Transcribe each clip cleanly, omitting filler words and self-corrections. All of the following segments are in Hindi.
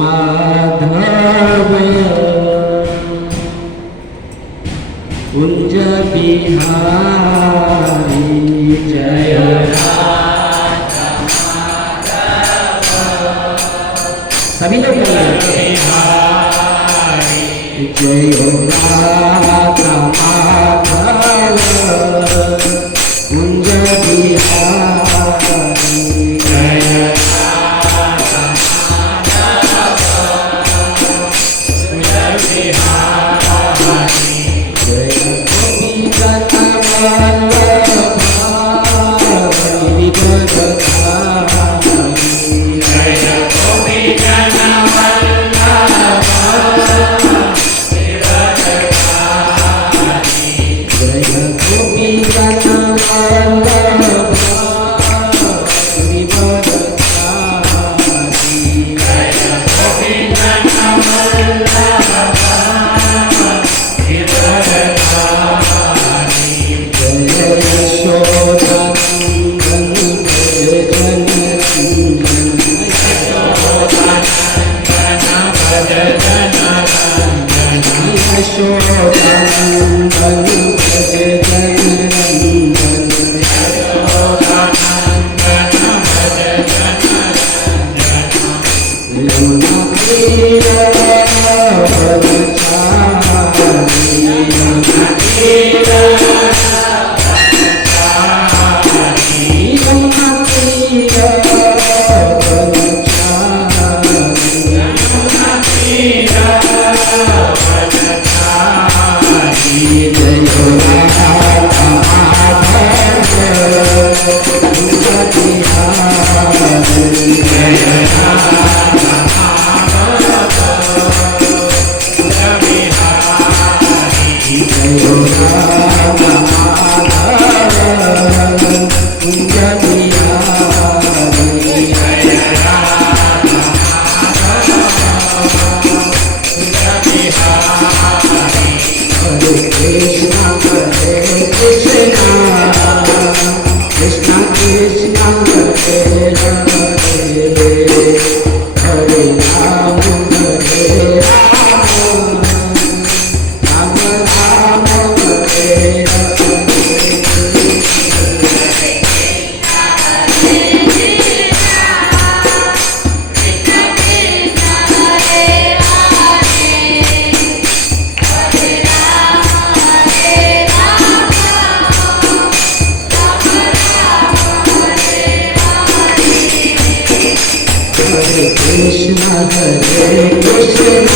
माधव कुंज बिहारी जय राधा माधव। सभी लोग जय राधा माधव कुंज बिहारी जय राधा माधव कुंज बिहारी जय गोपीनाथ वल्लभ जय गोपीनाथ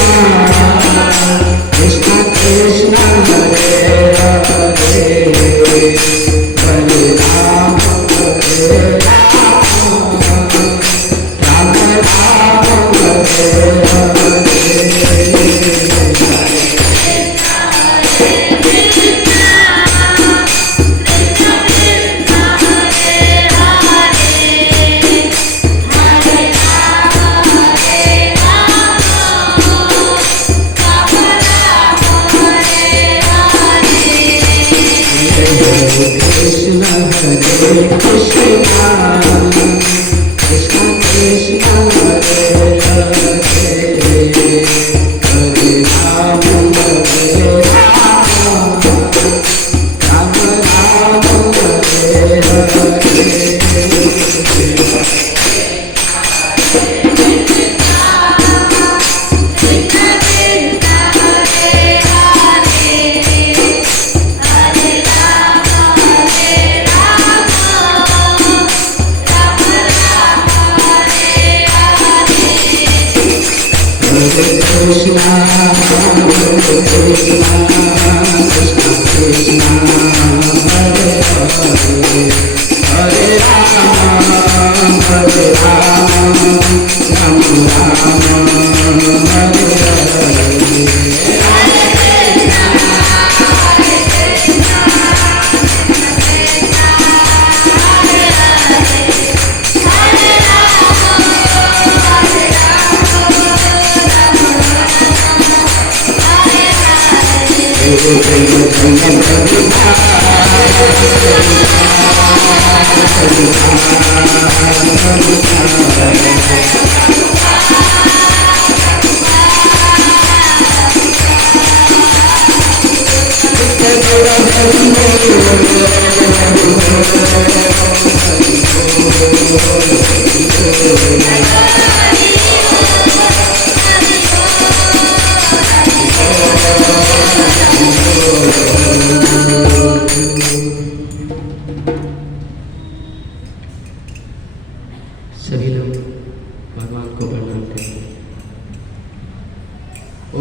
ॐ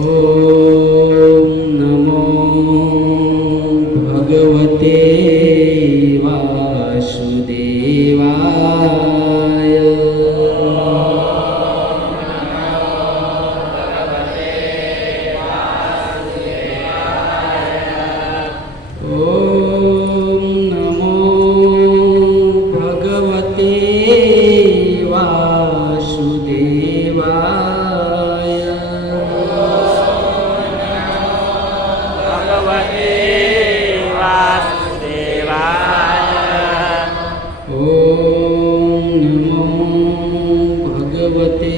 नमो भगवते वासुदेवाय। ॐ नमो भगवते वासुदेवाय। भगवते वासुदेवाय। ॐ नमो भगवते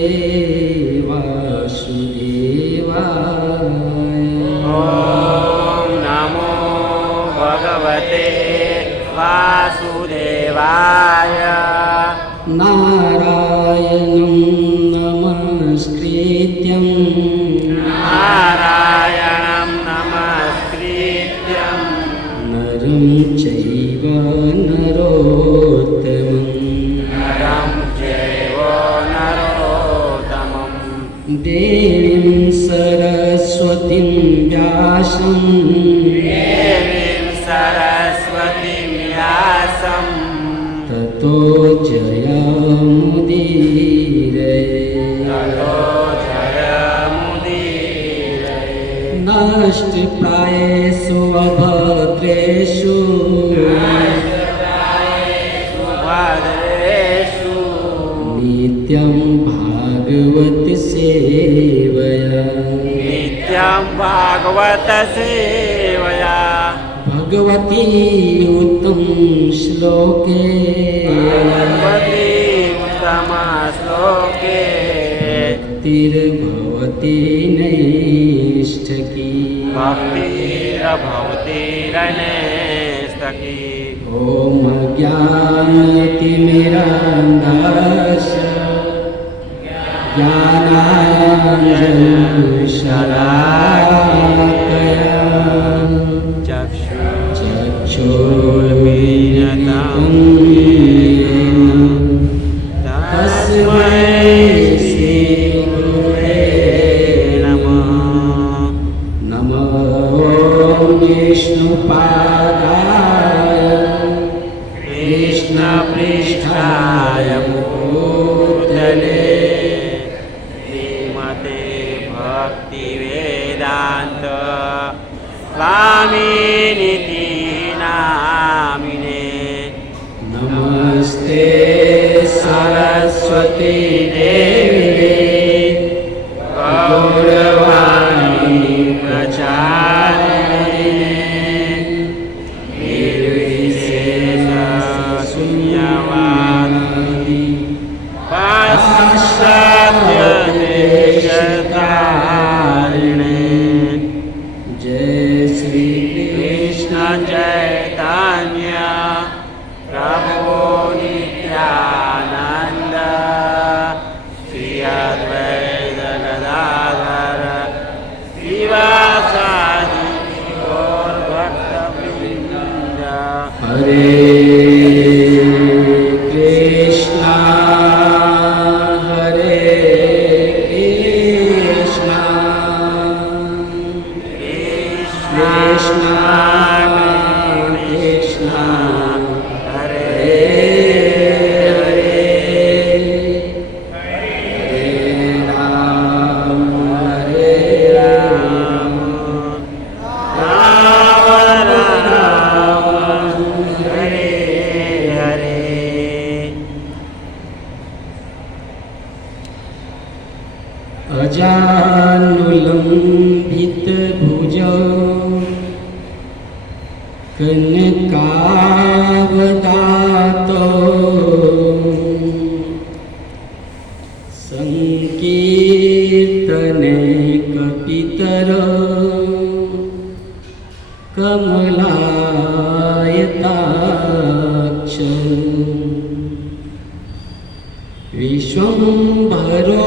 वासुदेवाय। ॐ नमो भगवते वासुदेवाय। नारायणं नमस्कृत्यं नारायणं नमस्कृत्यं नरं चैव नरोत्तमं नरं चैव नरोत्तमं देवीं सरस्वतीं व्यासं देवीं सरस्वतीं व्यासं ततो जयमुदीरये। ततो जयमुदीरये। नष्टप्रायेषु अभद्रेषु भद्रेषु नित्यं भागवत सेवया। नित्यं भागवत सेवया। भगवती उत्तम श्लोके भगवती उत्तम श्लोके भक्तिर्भवति नैष्ठकी। भक्तिर्भवति रनेस्तकी। ॐ ज्ञानतिमिरान्धस्य ज्ञानाञ्जनशलाकया चक्षुर्मीलितं येन तस्मै श्रीगुरवे नमः। नमः। ॐ विष्णुपादाय कृष्णपृष्ठाय भूतले श्रीमते भक्तिवेदान्त स्वामिनिति नामिने। नमस्ते सरस्वती देवी गौरवाणी प्रचारिणे निर्विशेषशून्यवादी पाश्चात्यदेशतारिणे। जय श्री कृष्ण चैतन्य प्रभु नित्यानंद श्री अद्वैत गदाधर श्रीवासादि गौरभक्तवृंद। हरे कृष्णा हरे कृष्णा कृष्णा कृष्णा हरे हरे हरे राम हरे राम राम राम हरे हरे। अजानुलम्बित भुज कनकावदात संकीर्तने कपितर कमलायताक्ष विश्वम्भरो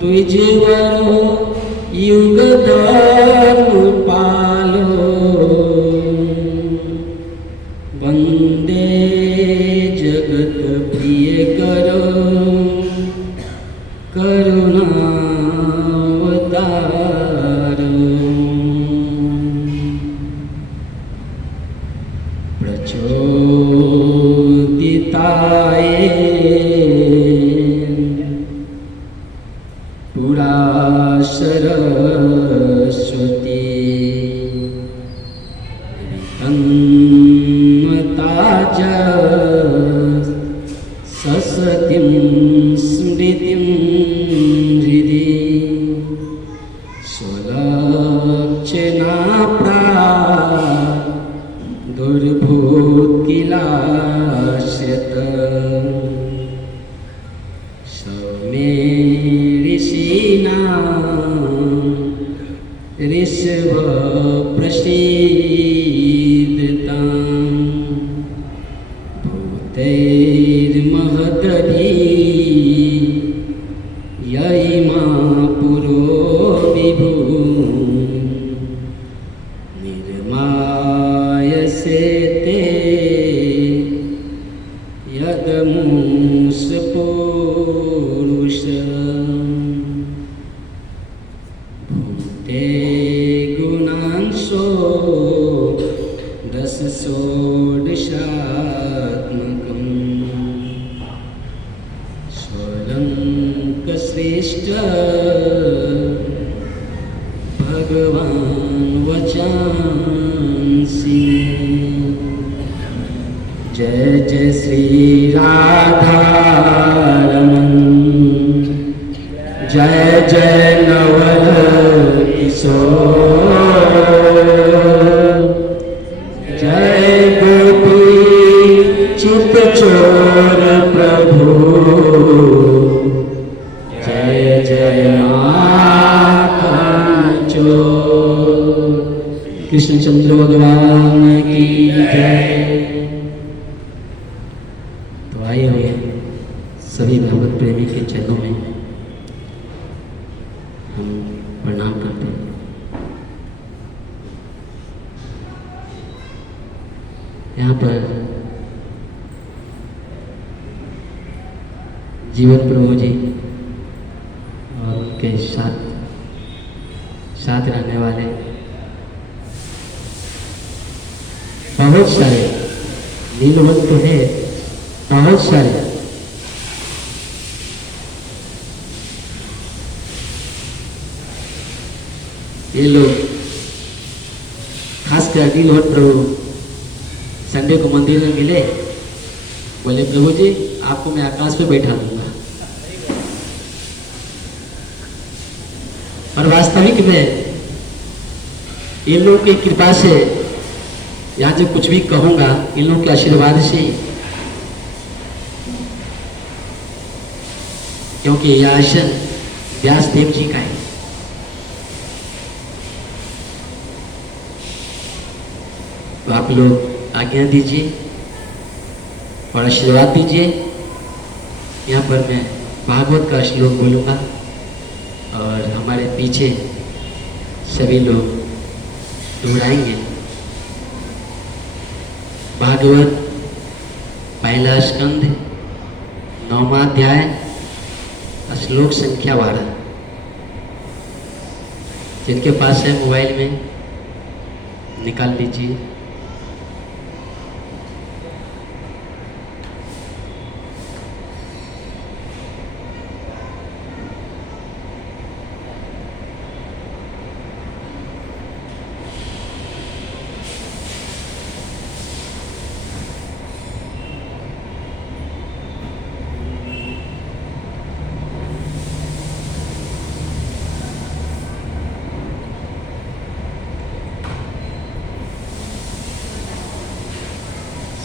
द्विजवरो युगधर्मपालो वन्दे जगत्प्रियकरो करुणावतारो। प्रचोदिताये पुरा सरस्वती तन्मता च ससतिं स्मृतिं हृदि स्वलक्षणा दुर्भूतिलास्यत समे ऋषीणां ऋषभ प्रसीदताम् भूतैर्महदधि यैमा पुरो विभु निर्मायसे ते यदमुष पुरुष भूते गुणांशो दश षोडशात्मकम् स्वलङ्कश्रेष्ठ भगवान् वचांसि जय जय श्री राधारमण जय जय नवल किशोर जय गोपी चित चोर प्रभु जय जय माखन चोर कृष्णचंद्र भगवान की जय। तो आए हुए सभी भगवत प्रेमी के चरणों में हम प्रणाम करते हैं। यहाँ पर जीवन प्रभु जी और उनके साथ रहने वाले बहुत सारे नीलवंत तो है, बहुत सारे ये लोग खासकर नीलवंत प्रभु संडे को मंदिर में मिले, बोले प्रभु जी आपको मैं आकाश पे बैठा दूंगा। और वास्तविक में इन लोगों की कृपा से यहाँ जो कुछ भी कहूंगा इन लोगों के आशीर्वाद से, क्योंकि यह आसन व्यास देव जी का है। तो आप लोग आज्ञा दीजिए और आशीर्वाद दीजिए। यहाँ पर मैं भागवत का श्लोक बोलूँगा और हमारे पीछे सभी लोग दोहराएंगे। भागवत पहला स्कंध 9वां अध्याय श्लोक संख्या 12। जिनके पास है मोबाइल में निकाल लीजिए।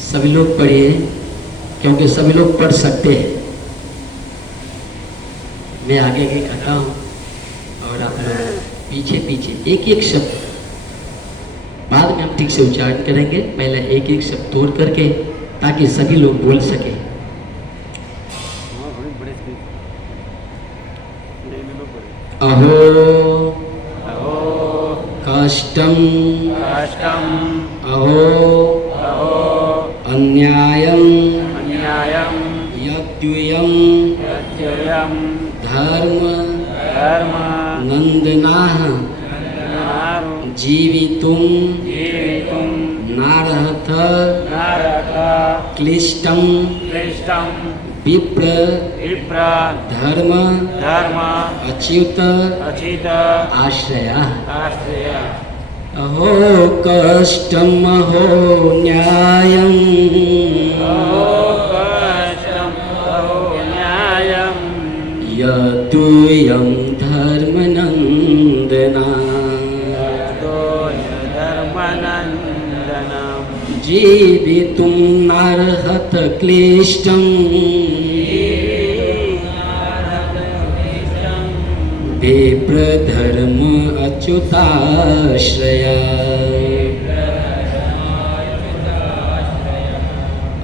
सभी लोग पढ़िए, क्योंकि सभी लोग पढ़ सकते हैं। मैं आगे आगे कहता हूँ और आप लोग पीछे पीछे एक एक शब्द बाद में हम ठीक से उच्चारण करेंगे। पहले एक एक शब्द तोड़ करके ताकि सभी लोग बोल सके। अहो कष्टम अहो अन्यायम यद्यूयम धर्म नंदनाः जीवितुं जीवितुं नार्हत नारक क्लिष्टं क्लिष्टं विप्र विप्र धर्म धर्म अच्युत अचित आश्रयः। आश्रय अहो कष्टम् अहो न्यायम् अहो कष्टं अहो न्यायं यदूयं धर्मनन्दना धर्मनन्दनं जीवितुं नार्हत क्लिष्टम् विप्रधर्म अच्युताश्रया।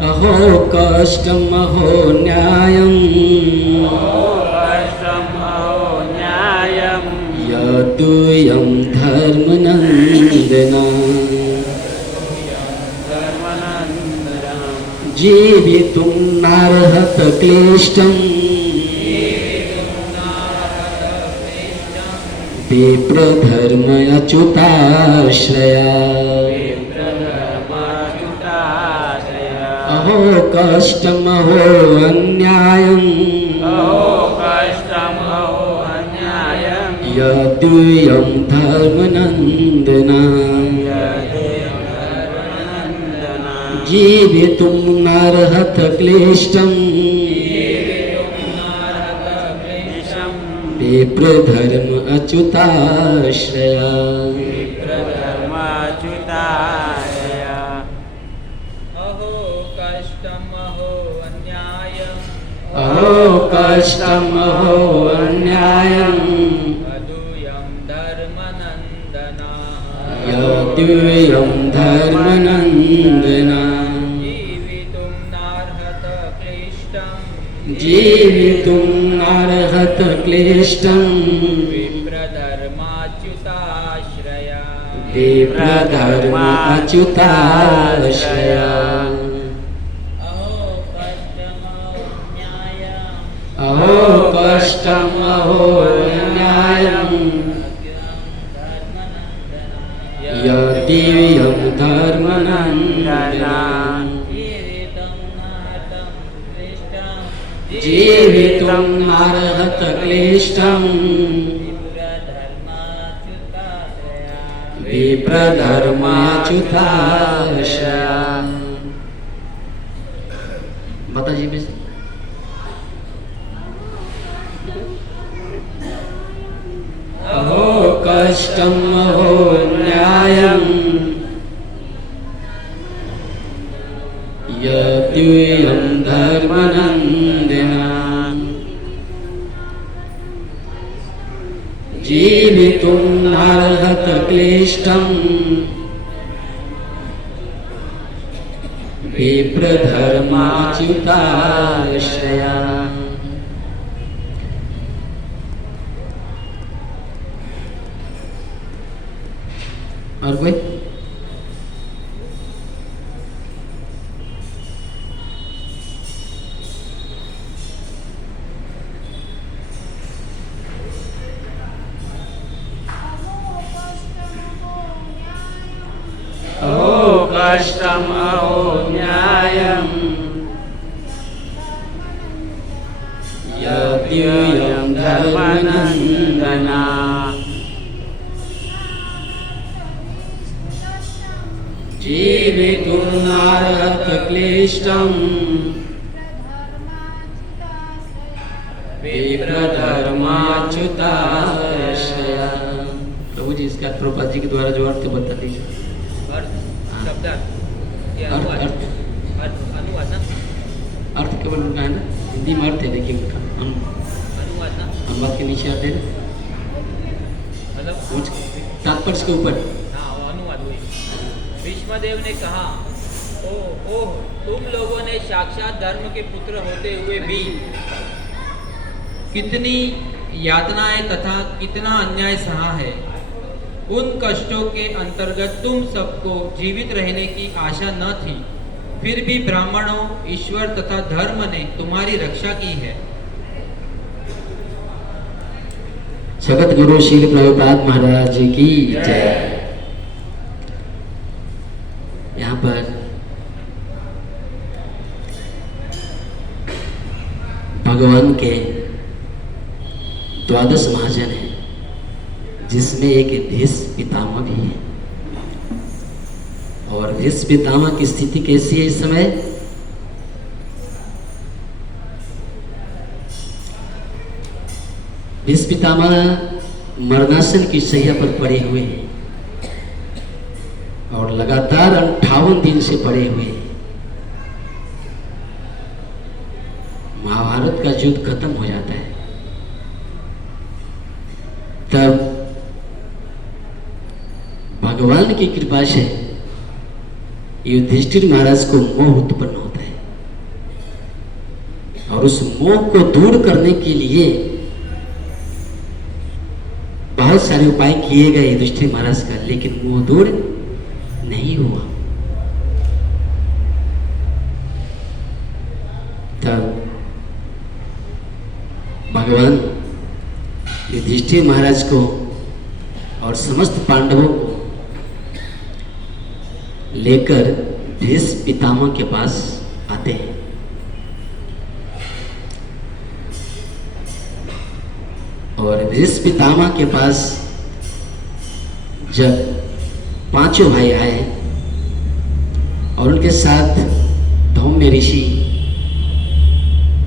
अहो कष्टम् अहो न्यायम् कष्टं अहो न्यायं यदूयं धर्मनन्दना धर्मनन्दनं जीवितुं नार्हत क्लिष्टम् विप्रधर्म अच्युताश्रया। अहो कष्टम् अहो अन्यायम् अहो कष्टं अहो अन्यायं यदूयं धर्मनन्दना जीवितुं नार्हत क्लिष्टम् विप्रधर्म अच्युताश्रया। अहो कष्टम् अहो अन्यायम् अहो कष्टम् अहो अन्यायम् अदूयं धर्मनन्दनाः यदूयं धर्मनन्दना जीवितुं नार्हत क्लिष्टम् जीवितुं नार्हत क्लिष्टम् विप्रधर्माच्युताश्रया विप्रधर्म अच्युताश्रया। अहो कष्टम् अहो न्यायम् अहो कष्टम् अहो न्यायम् यदीयं धर्मनन्दना जीवितुं नार्हत क्लिष्टम् विप्रधर्माच्युताश्रया। माताजी में से अहो कष्टम् अहो न्यायम् यदूयं धर्मनन्दना जीवितुं नार्हत क्लिष्टम् विप्रधर्माच्युताश्रया। और कोई अहो कष्टम् अहो न्यायम् यदूयं धर्मनन्दना जीवितुं नार्हत क्लिष्टम् विप्रधर्माच्युताश्रया। प्रभु जी इसका प्रभुपाद जी के द्वारा जो अर्थ बता दीजिए। अर्थ शब्दार्थ ये अर्थ अनुवाद अर्थ अर्थ अनुवाद ना अर्थ केवल उनका है ना, हिंदी में अर्थ है देखिए उनका अनुवाद ना अनुवाद के नीचे अर्थ है ना, मतलब तात्पर्य के ऊपर। हाँ वो अनुवाद हुई। भीष्मदेव ने कहा ओह तुम लोगों ने साक्षात धर्म के पुत्र होते हुए भी कितनी यातनाएं तथा कितना अन्याय सहा है। उन कष्टों के अंतर्गत तुम सबको जीवित रहने की आशा न थी, फिर भी ब्राह्मणों, ईश्वर तथा धर्म ने तुम्हारी रक्षा की है। जगत गुरु श्री प्रभुपाद महाराज जी की जय। यहाँ पर भगवान के 12 महाजन हैं, जिसमें एक भीष्म पितामह भी है। और भीष्म पितामह की स्थिति कैसी है इस समय? भीष्म पितामह मरणासन की शैया पर पड़े हुए हैं और लगातार 58 दिन से पड़े हुए हैं। महाभारत का युद्ध खत्म हो जाता है, तब भगवान की कृपा से युधिष्ठिर महाराज को मोह उत्पन्न होता है और उस मोह को दूर करने के लिए बहुत सारे उपाय किए गए युधिष्ठिर महाराज का, लेकिन मोह दूर नहीं हुआ। तब भगवान युधिष्ठिर महाराज को और समस्त पांडवों को लेकर भीष्म पितामह के पास आते हैं। और भीष्म पितामह के पास जब पांचों भाई आए और उनके साथ धौम्य ऋषि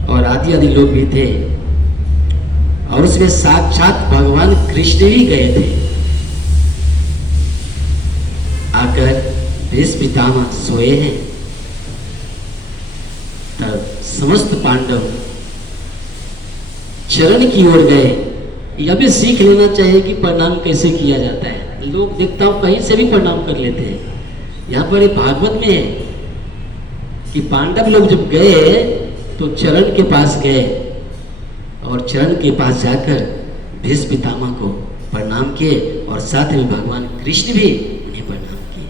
और आदि आदि लोग भी थे, और उसमें साक्षात भगवान कृष्ण भी गए थे। आकर भीष्म पितामह सोए हैं, तब समस्त पांडव चरण की ओर गए। यह भी सीख लेना चाहिए कि प्रणाम कैसे किया जाता है। लोग देखता हूं कहीं से भी प्रणाम कर लेते हैं। यहाँ पर भागवत में है कि पांडव लोग जब गए तो चरण के पास गए और चरण के पास जाकर भीष्म पितामह को प्रणाम किए और साथ में भगवान कृष्ण भी उन्हें प्रणाम किए।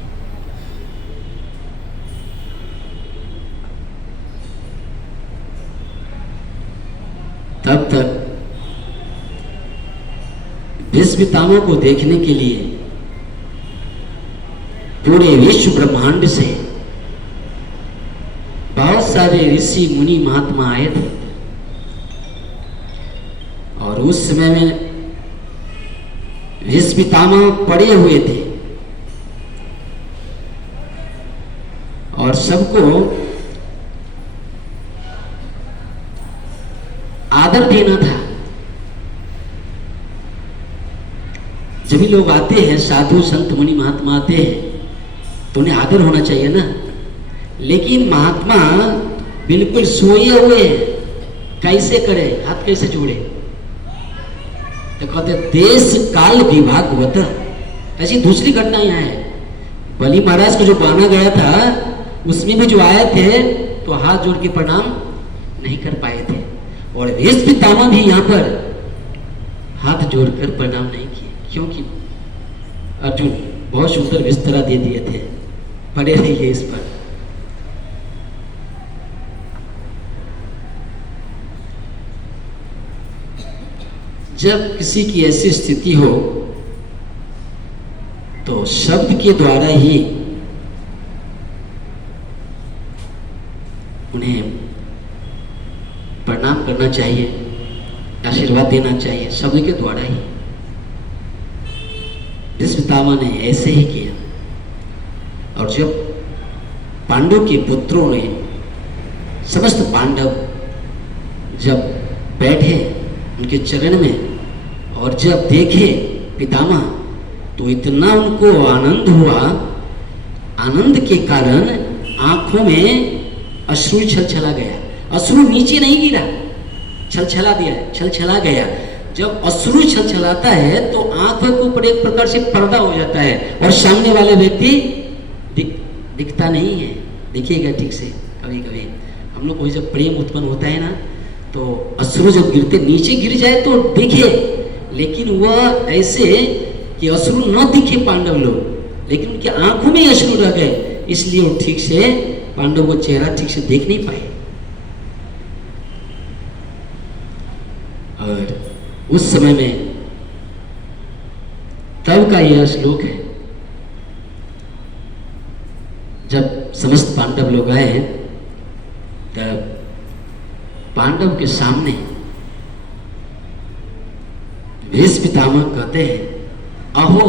तब तक भीष्म पितामह को देखने के लिए पूरे विश्व ब्रह्मांड से बहुत सारे ऋषि मुनि महात्मा आए थे। और उस समय में भीष्म पितामह पड़े हुए थे और सबको आदर देना था। जब भी लोग आते हैं, साधु संत मुनि महात्मा आते हैं, तो उन्हें आदर होना चाहिए ना। लेकिन महात्मा बिल्कुल सोए हुए हैं, कैसे करे, हाथ कैसे जोड़े? तो कहते देश काल विभाग होता। ऐसी दूसरी घटना यहाँ है। बलि महाराज को जो बांधा गया था, उसमें भी जो आए थे तो हाथ जोड़ के प्रणाम नहीं कर पाए थे। और भीष्म पितामह भी यहाँ पर हाथ जोड़कर प्रणाम नहीं किए, क्योंकि अर्जुन बहुत सुंदर विस्तरा दे दिए थे, पड़े रहिए इस पर। जब किसी की ऐसी स्थिति हो तो शब्द के द्वारा ही उन्हें प्रणाम करना चाहिए, आशीर्वाद देना चाहिए, शब्द के द्वारा ही। भीष्म पितामह ने ऐसे ही किया। और जब पांडव के पुत्रों ने, समस्त पांडव जब बैठे उनके चरण में और जब देखे पितामह, तो इतना उनको आनंद हुआ। आनंद के कारण आंखों में अश्रु छलछला गया। अश्रु नीचे नहीं गिरा, छलछला दिया, छलछला गया। जब अश्रु छलछलाता है तो आंखों के ऊपर एक प्रकार से पर्दा हो जाता है और सामने वाले व्यक्ति दिखता नहीं है। देखिएगा ठीक से, कभी कभी हम लोग को जब प्रेम उत्पन्न होता है ना, तो अश्रु जब गिरते, नीचे गिर जाए तो दिखे, लेकिन वह ऐसे कि अश्रु न दिखे पांडव लोग, लेकिन उनकी आंखों में अश्रु रह गए, इसलिए वो ठीक से पांडव को चेहरा ठीक से देख नहीं पाए। और उस समय में पांडव का यह श्लोक है। जब समस्त पांडव लोग आए तब पांडव के सामने भीष्म पितामह कहते हैं अहो।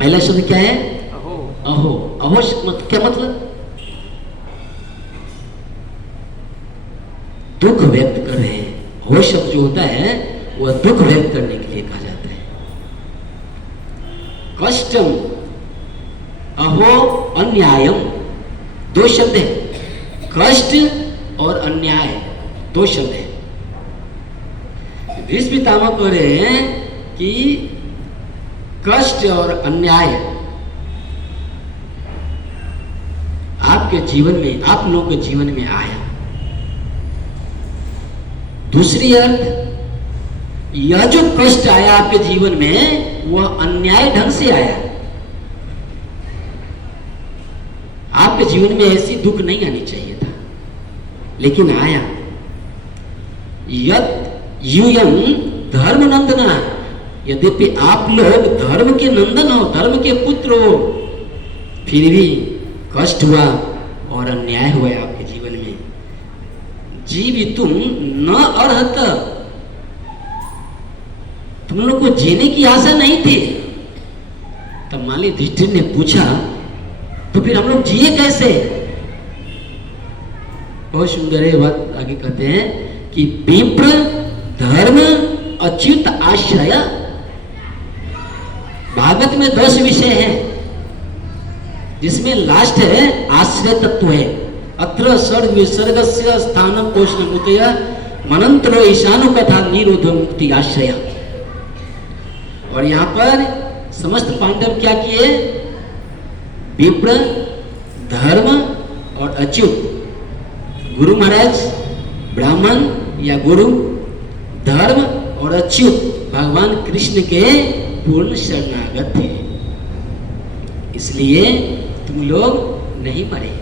पहला शब्द क्या है? अहो। अहो। अहो क्या मतलब? दुख व्यक्त कर रहे हैं। हो शब्द जो होता है वह दुख व्यक्त करने के लिए कहा जाता है। कष्टम अहो अन्यायम, दो शब्द है। कष्ट और अन्याय दो शब्द है। भीष्म पितामह कह रहे हैं कि कष्ट और अन्याय आपके जीवन में, आप लोगों के जीवन में आया। दूसरी अर्थ, यह जो कष्ट आया आपके जीवन में वह अन्याय ढंग से आया। आपके जीवन में ऐसी दुख नहीं आनी चाहिए था, लेकिन आया। यत् यूयं धर्म नंदना, यद्यपि आप लोग धर्म के नंदन हो, धर्म के पुत्र हो, फिर भी कष्ट हुआ और अन्याय हुआ आपके जीवन में। जीवितुम न अर्हत, तुम लोग को जीने की आशा नहीं थी। तब माली युधिष्ठिर ने पूछा तो फिर हम लोग जिए कैसे? बहुत सुंदर है बात आगे कहते हैं कि विप्र धर्म अच्युत आश्रय। भागवत में 10 विषय है जिसमें लास्ट है आश्रय तत्व है। अत्र सर्व विसर्गस्य स्थानम पोषण मुतय मनंत्रो ईशानु कथा निरोध मुक्ति आश्रय। और यहाँ पर समस्त पांडव क्या किए? विप्र धर्म और अच्युत, गुरु महाराज ब्राह्मण या गुरु, धर्म और अच्युत भगवान कृष्ण के पूर्ण शरणागत थे। इसलिए तुम लोग नहीं मरे,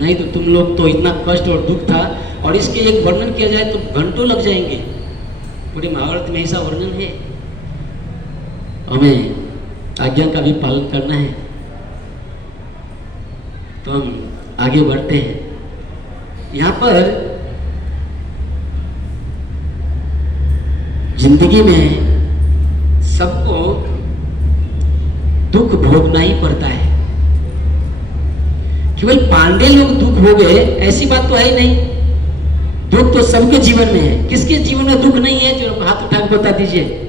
नहीं तो तुम लोग तो इतना कष्ट और दुख था। और इसके एक वर्णन किया जाए तो घंटों लग जाएंगे। पूरे महाभारत में ऐसा वर्णन है। हमें आज्ञा का भी पालन करना है, तो हम आगे बढ़ते हैं। यहाँ पर जिंदगी में सबको दुख भोगना ही पड़ता है। केवल पांडे लोग दुख हो गए ऐसी बात तो है ही नहीं। दुख तो सबके जीवन में है। किसके जीवन में दुख नहीं है? जो हाथ उठा के बता दीजिए।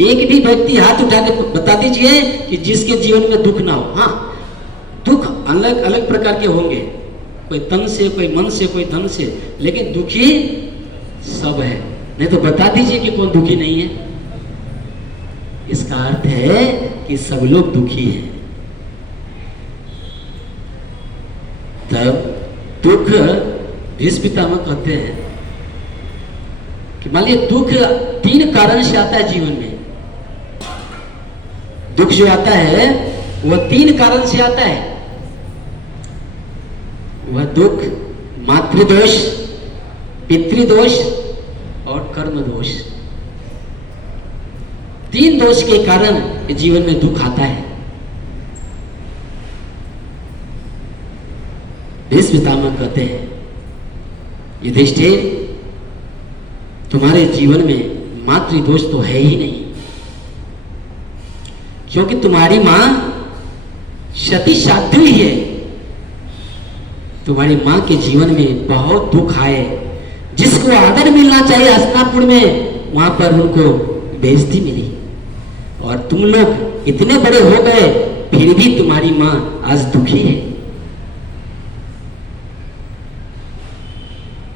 एक भी व्यक्ति हाथ उठा के बता दीजिए कि जिसके जीवन में दुख ना हो। हाँ, दुख अलग अलग प्रकार के होंगे, कोई तन से, कोई मन से, कोई धन से, लेकिन दुखी सब है। नहीं तो बता दीजिए कि कौन दुखी नहीं है। इसका अर्थ है कि सब लोग दुखी हैं। तब दुख भीष्म पितामह कहते हैं कि मान लीजिए दुख 3 कारण से आता है जीवन में। दुख जो आता है वह 3 कारण से आता है। वह दुख मातृदोष, पितृदोष और कर्म दोष। 3 दोष के कारण जीवन में दुख आता है। भीष्म पितामह कहते हैं युधिष्ठिर, तुम्हारे जीवन में मातृदोष तो है ही नहीं, क्योंकि तुम्हारी मां सती साध्वी है। तुम्हारी मां के जीवन में बहुत दुख आए। जिसको आदर मिलना चाहिए हस्तिनापुर में, वहां पर उनको बेइज्जती मिली। और तुम लोग इतने बड़े हो गए, फिर भी तुम्हारी मां आज दुखी है।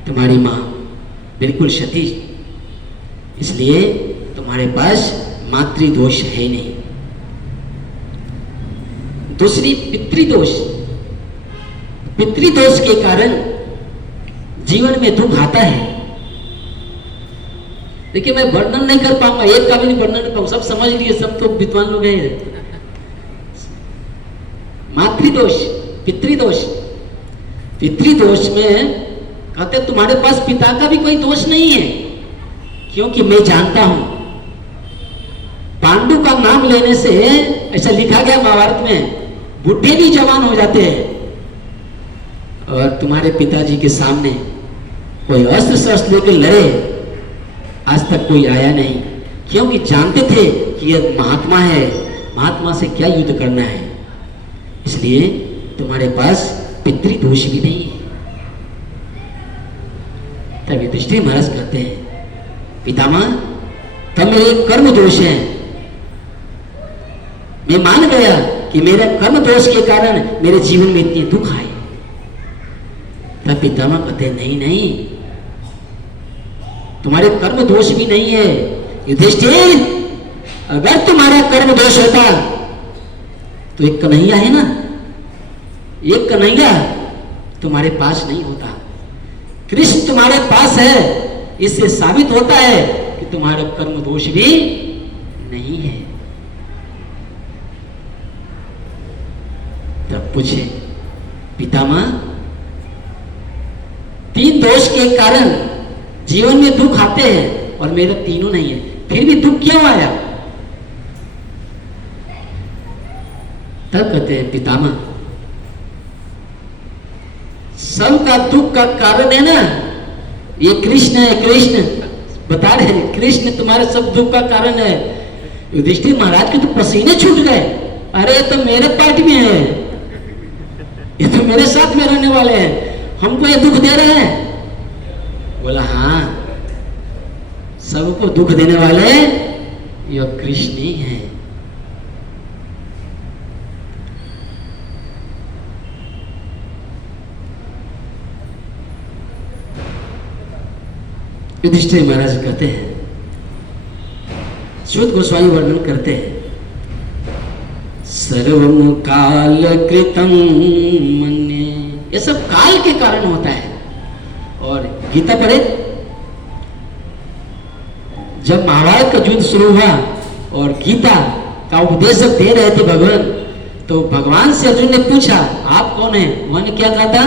तुम्हारी मां बिल्कुल सती, इसलिए तुम्हारे पास मातृदोष है नहीं। दूसरी पितृदोष। पितृदोष के कारण जीवन में दुख आता है। देखिए, मैं वर्णन नहीं कर पाऊंगा, एक का भी नहीं वर्णन कर पाऊंगा। सब समझ लिए, सब तो विद्वान लोग हैं। मातृदोष, पितृदोष। पितृदोष में कहते तुम्हारे पास पिता का भी कोई दोष नहीं है, क्योंकि मैं जानता हूं पांडु का नाम लेने से, ऐसा लिखा गया महाभारत में, बुढ़े भी जवान हो जाते हैं। और तुम्हारे पिताजी के सामने कोई अस्त्र शस्त्र लेकर लड़े, आज तक कोई आया नहीं, क्योंकि जानते थे कि यह महात्मा है, महात्मा से क्या युद्ध करना है। इसलिए तुम्हारे पास पितृदोष भी नहीं है। तब युधिष्ठिर महाराज कहते हैं, पितामह तब मेरे कर्म दोष है, मैं मान गया कि मेरा कर्म दोष के कारण मेरे जीवन में इतने दुख आए। तब पितामह कहते हैं, नहीं नहीं, तुम्हारे कर्म दोष भी नहीं है युधिष्ठिर। अगर तुम्हारा कर्म दोष होता तो एक कन्हैया है ना, एक कन्हैया तुम्हारे पास नहीं होता। कृष्ण तुम्हारे पास है, इससे साबित होता है कि तुम्हारा कर्म दोष भी नहीं है। तब पूछे, पितामह तीन दोष के कारण जीवन में दुख आते हैं और मेरा तीनों नहीं है, फिर भी दुख क्यों आया? तब कहते हैं, पितामह सबका दुख का कारण है ना, ये कृष्ण है, कृष्ण बता रहे हैं, कृष्ण तुम्हारे सब दुख का कारण है। युधिष्ठिर महाराज के तो पसीने छूट गए, अरे ये तो मेरे पार्टी में है, ये तो मेरे साथ में रहने वाले हैं, हमको ये दुख दे रहे हैं। बोला, हाँ सबको दुख देने वाले ये कृष्ण ही है। युधिष्ठिर महाराज कहते हैं, सूत गोस्वामी वर्णन करते हैं, सर्वम काल कृतम मन्ये, ये सब काल के कारण होता है। और गीता पढ़े, जब महाभारत का युद्ध शुरू हुआ और गीता का उपदेश दे रहे थे भगवान, तो भगवान से अर्जुन ने पूछा, आप कौन है? उन्होंने क्या कहा था?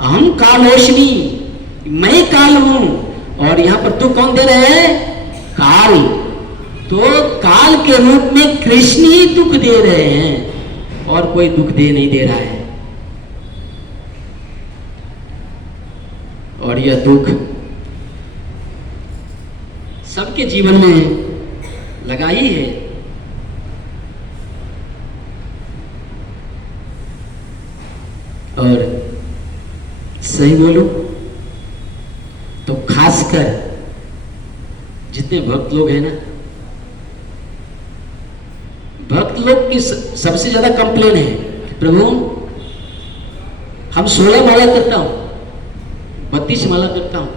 अहम कालोष्मी, मैं काल हूं। और यहां पर तू कौन दे रहे हैं? काल। तो काल के रूप में कृष्ण ही दुख दे रहे हैं और कोई दुख दे नहीं दे रहा है। और यह दुख सबके जीवन में लगा ही है। और सही बोलूं तो खासकर जितने भक्त लोग हैं ना, भक्त लोग की सबसे ज्यादा कंप्लेन है, प्रभु हम 16 माला करता हूं, 32 माला करता हूं,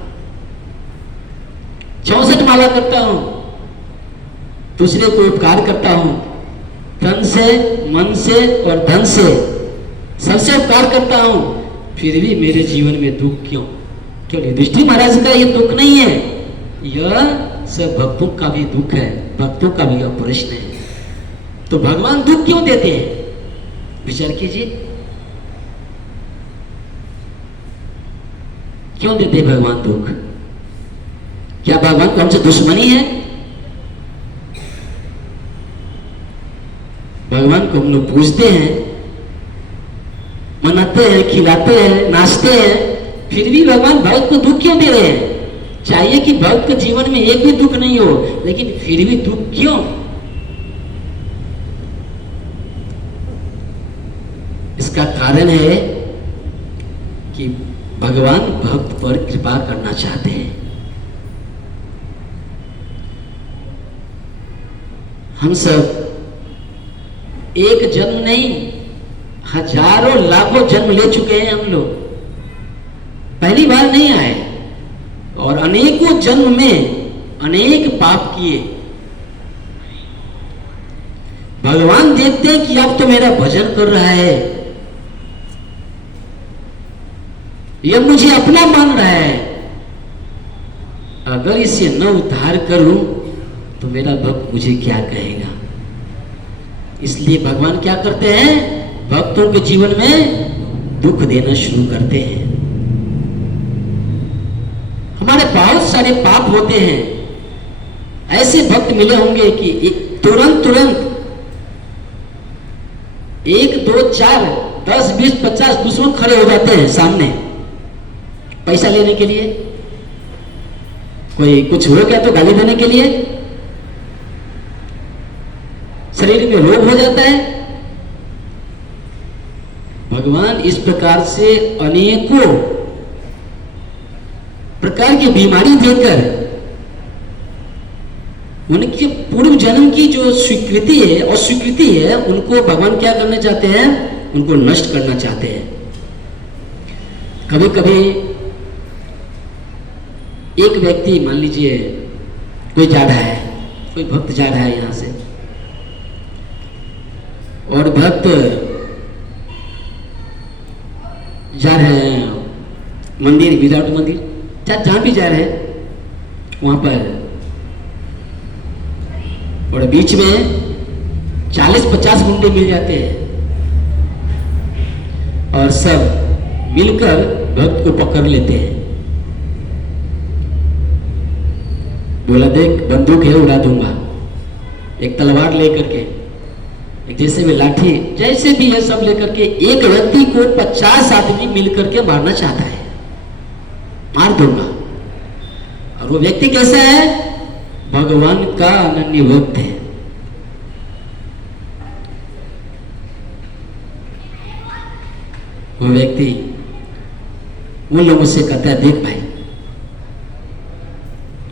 64 माला करता हूं, दूसरे को उपकार करता हूं, तन से, मन से और धन से सबसे उपकार करता हूं, फिर भी मेरे जीवन में दुख क्यों? क्यों? युधिष्ठिर महाराज का ये दुख नहीं है, यह सब भक्तों का भी दुख है, भक्तों का भी यह प्रश्न है। तो भगवान दुख क्यों देते हैं? विचार कीजिए, क्यों देते हैं भगवान दुख? क्या भगवान को हमसे दुश्मनी है? भगवान को हम लोग पूजते हैं, मनाते हैं, खिलाते हैं, नाचते हैं, फिर भी भगवान भक्त को दुख क्यों दे रहे हैं? चाहिए कि भक्त के जीवन में एक भी दुख नहीं हो, लेकिन फिर भी दुख क्यों? इसका कारण है कि भगवान भक्त पर कृपा करना चाहते हैं। हम सब एक जन्म नहीं, हजारों लाखों जन्म ले चुके हैं हम लोग, पहली बार नहीं आए, और अनेकों जन्म में अनेक पाप किए। भगवान देखते हैं कि अब तो मेरा भजन कर रहा है, यह मुझे अपना मान रहा है, अगर इसे न उद्धार करूं तो मेरा भक्त मुझे क्या कहेगा? इसलिए भगवान क्या करते हैं? भक्तों के जीवन में दुख देना शुरू करते हैं। हमारे बहुत सारे पाप होते हैं। ऐसे भक्त मिले होंगे कि तुरंत 1 2 4 10 20 50 दुश्मन खड़े हो जाते हैं सामने पैसा लेने के लिए, कोई कुछ हो गया तो गाली देने के लिए, शरीर में रोग हो जाता है। भगवान इस प्रकार से अनेकों प्रकार की बीमारी देकर उनके पूर्व जन्म की जो स्वीकृति है और स्वीकृति है उनको भगवान क्या करना चाहते हैं, उनको नष्ट करना चाहते हैं। कभी कभी एक व्यक्ति, मान लीजिए कोई जा रहा है, कोई भक्त जा रहा है यहां से, और भक्त जा रहे हैं मंदिर, विराट मंदिर, जहां भी जा रहे हैं वहां पर, और बीच में 40-50 गुंडे मिल जाते हैं और सब मिलकर भक्त को पकड़ लेते हैं। बोला देख बंदूक है उड़ा दूंगा, एक तलवार लेकर के, एक जैसे भी लाठी, जैसे भी है सब लेकर के एक व्यक्ति को 50 आदमी मिलकर के मारना चाहता है, मार दूंगा। और वो व्यक्ति कैसा है, भगवान का अनन्य भक्त है। वो व्यक्ति उन लोगों से कहता है देख भाई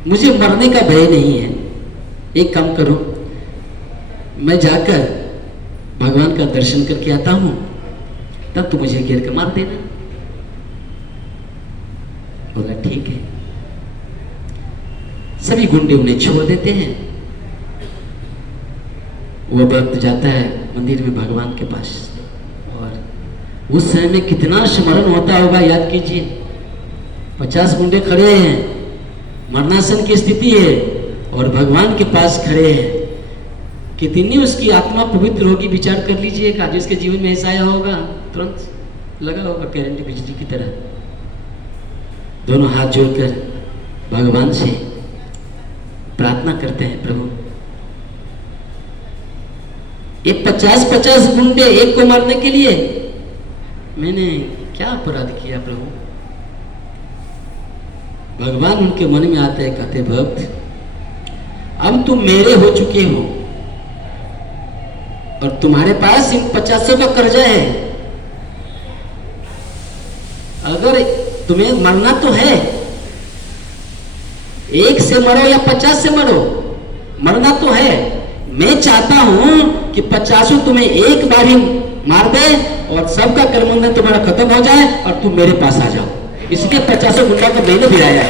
मुझे मरने का भय नहीं है, एक काम करो मैं जाकर भगवान का दर्शन करके आता हूं, तब तो मुझे घेर के मार देना। बोला ठीक है। सभी गुंडे उन्हें छोड़ देते हैं। वो भक्त जाता है मंदिर में भगवान के पास, और उस समय में कितना स्मरण होता होगा याद कीजिए। 50 गुंडे खड़े हैं, मरणासन की स्थिति है, और भगवान के पास खड़े हैं। कितनी उसकी आत्मा पवित्र होगी, विचार कर लीजिएगा। जिसके जीवन में ऐसा आया होगा तुरंत लगा होगा करंट बिजली की तरह। दोनों हाथ जोड़कर भगवान से प्रार्थना करते हैं, प्रभु ये 50-50 गुंडे एक को मारने के लिए मैंने क्या अपराध किया प्रभु। भगवान उनके मन में आते हैं, कहते भक्त अब तुम मेरे हो चुके हो और तुम्हारे पास इन 50 का कर्जा है। अगर तुम्हें मरना तो है, 1 से मरो या 50 से मरो, मरना तो है। मैं चाहता हूं कि 50 तुम्हें एक बार ही मार दे और सबका कर्मबंधन तुम्हारा खत्म हो जाए और तुम मेरे पास आ जाओ। इसलिए 50 गुंडा को मैंने भिड़ाया है,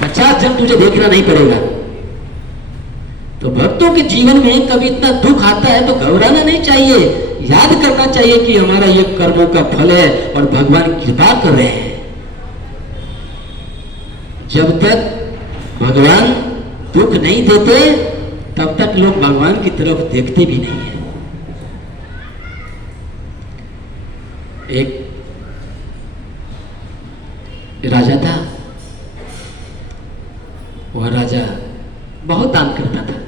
50 जन तुझे देखना नहीं पड़ेगा। तो भक्तों के जीवन में कभी इतना दुख आता है तो घबराना नहीं चाहिए, याद करना चाहिए कि हमारा ये कर्मों का फल है और भगवान कृपा कर रहे हैं। जब तक भगवान दुख नहीं देते तब तक लोग भगवान की तरफ देखते भी नहीं है। एक राजा था, वह राजा बहुत दान करता था।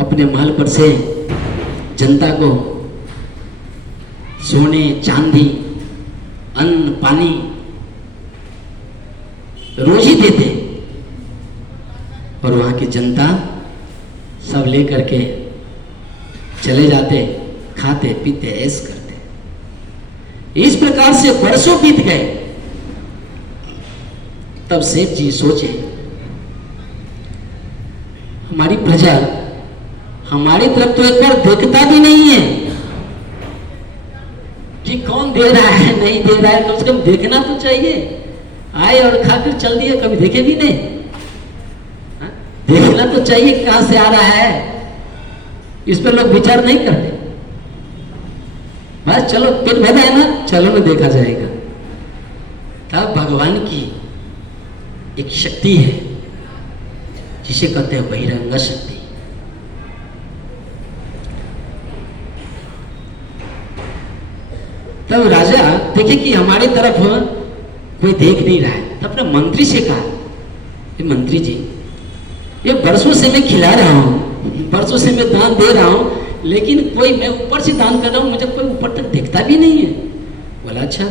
अपने महल पर से जनता को सोने चांदी अन्न पानी रोज ही देते, और वहां की जनता सब लेकर के चले जाते, खाते पीते ऐश करते। इस प्रकार से वर्षों बीत गए। तब सेठ जी सोचे हमारी प्रजा हमारी तरफ तो एक बार देखता भी नहीं है कि कौन दे रहा है नहीं दे रहा है, कम से कम देखना तो चाहिए। आए और खाकर चल दिए, कभी देखे भी नहीं। देखना तो चाहिए कहां से आ रहा है, इस पर लोग विचार नहीं करते। बस चलो पेट भरा है ना, चलो ना देखा जाएगा। तब भगवान की एक शक्ति है जिसे कहते हैं बहिरंग शक्ति। तब राजा देखे कि हमारी तरफ कोई देख नहीं रहा है। तो अपने मंत्री से कहा कि मंत्री जी, ये बरसों से मैं खिला रहा हूँ, बरसों से मैं दान दे रहा हूँ, लेकिन कोई, मैं ऊपर से दान कर रहा हूँ, मुझे कोई ऊपर तक देखता भी नहीं है। बोला अच्छा,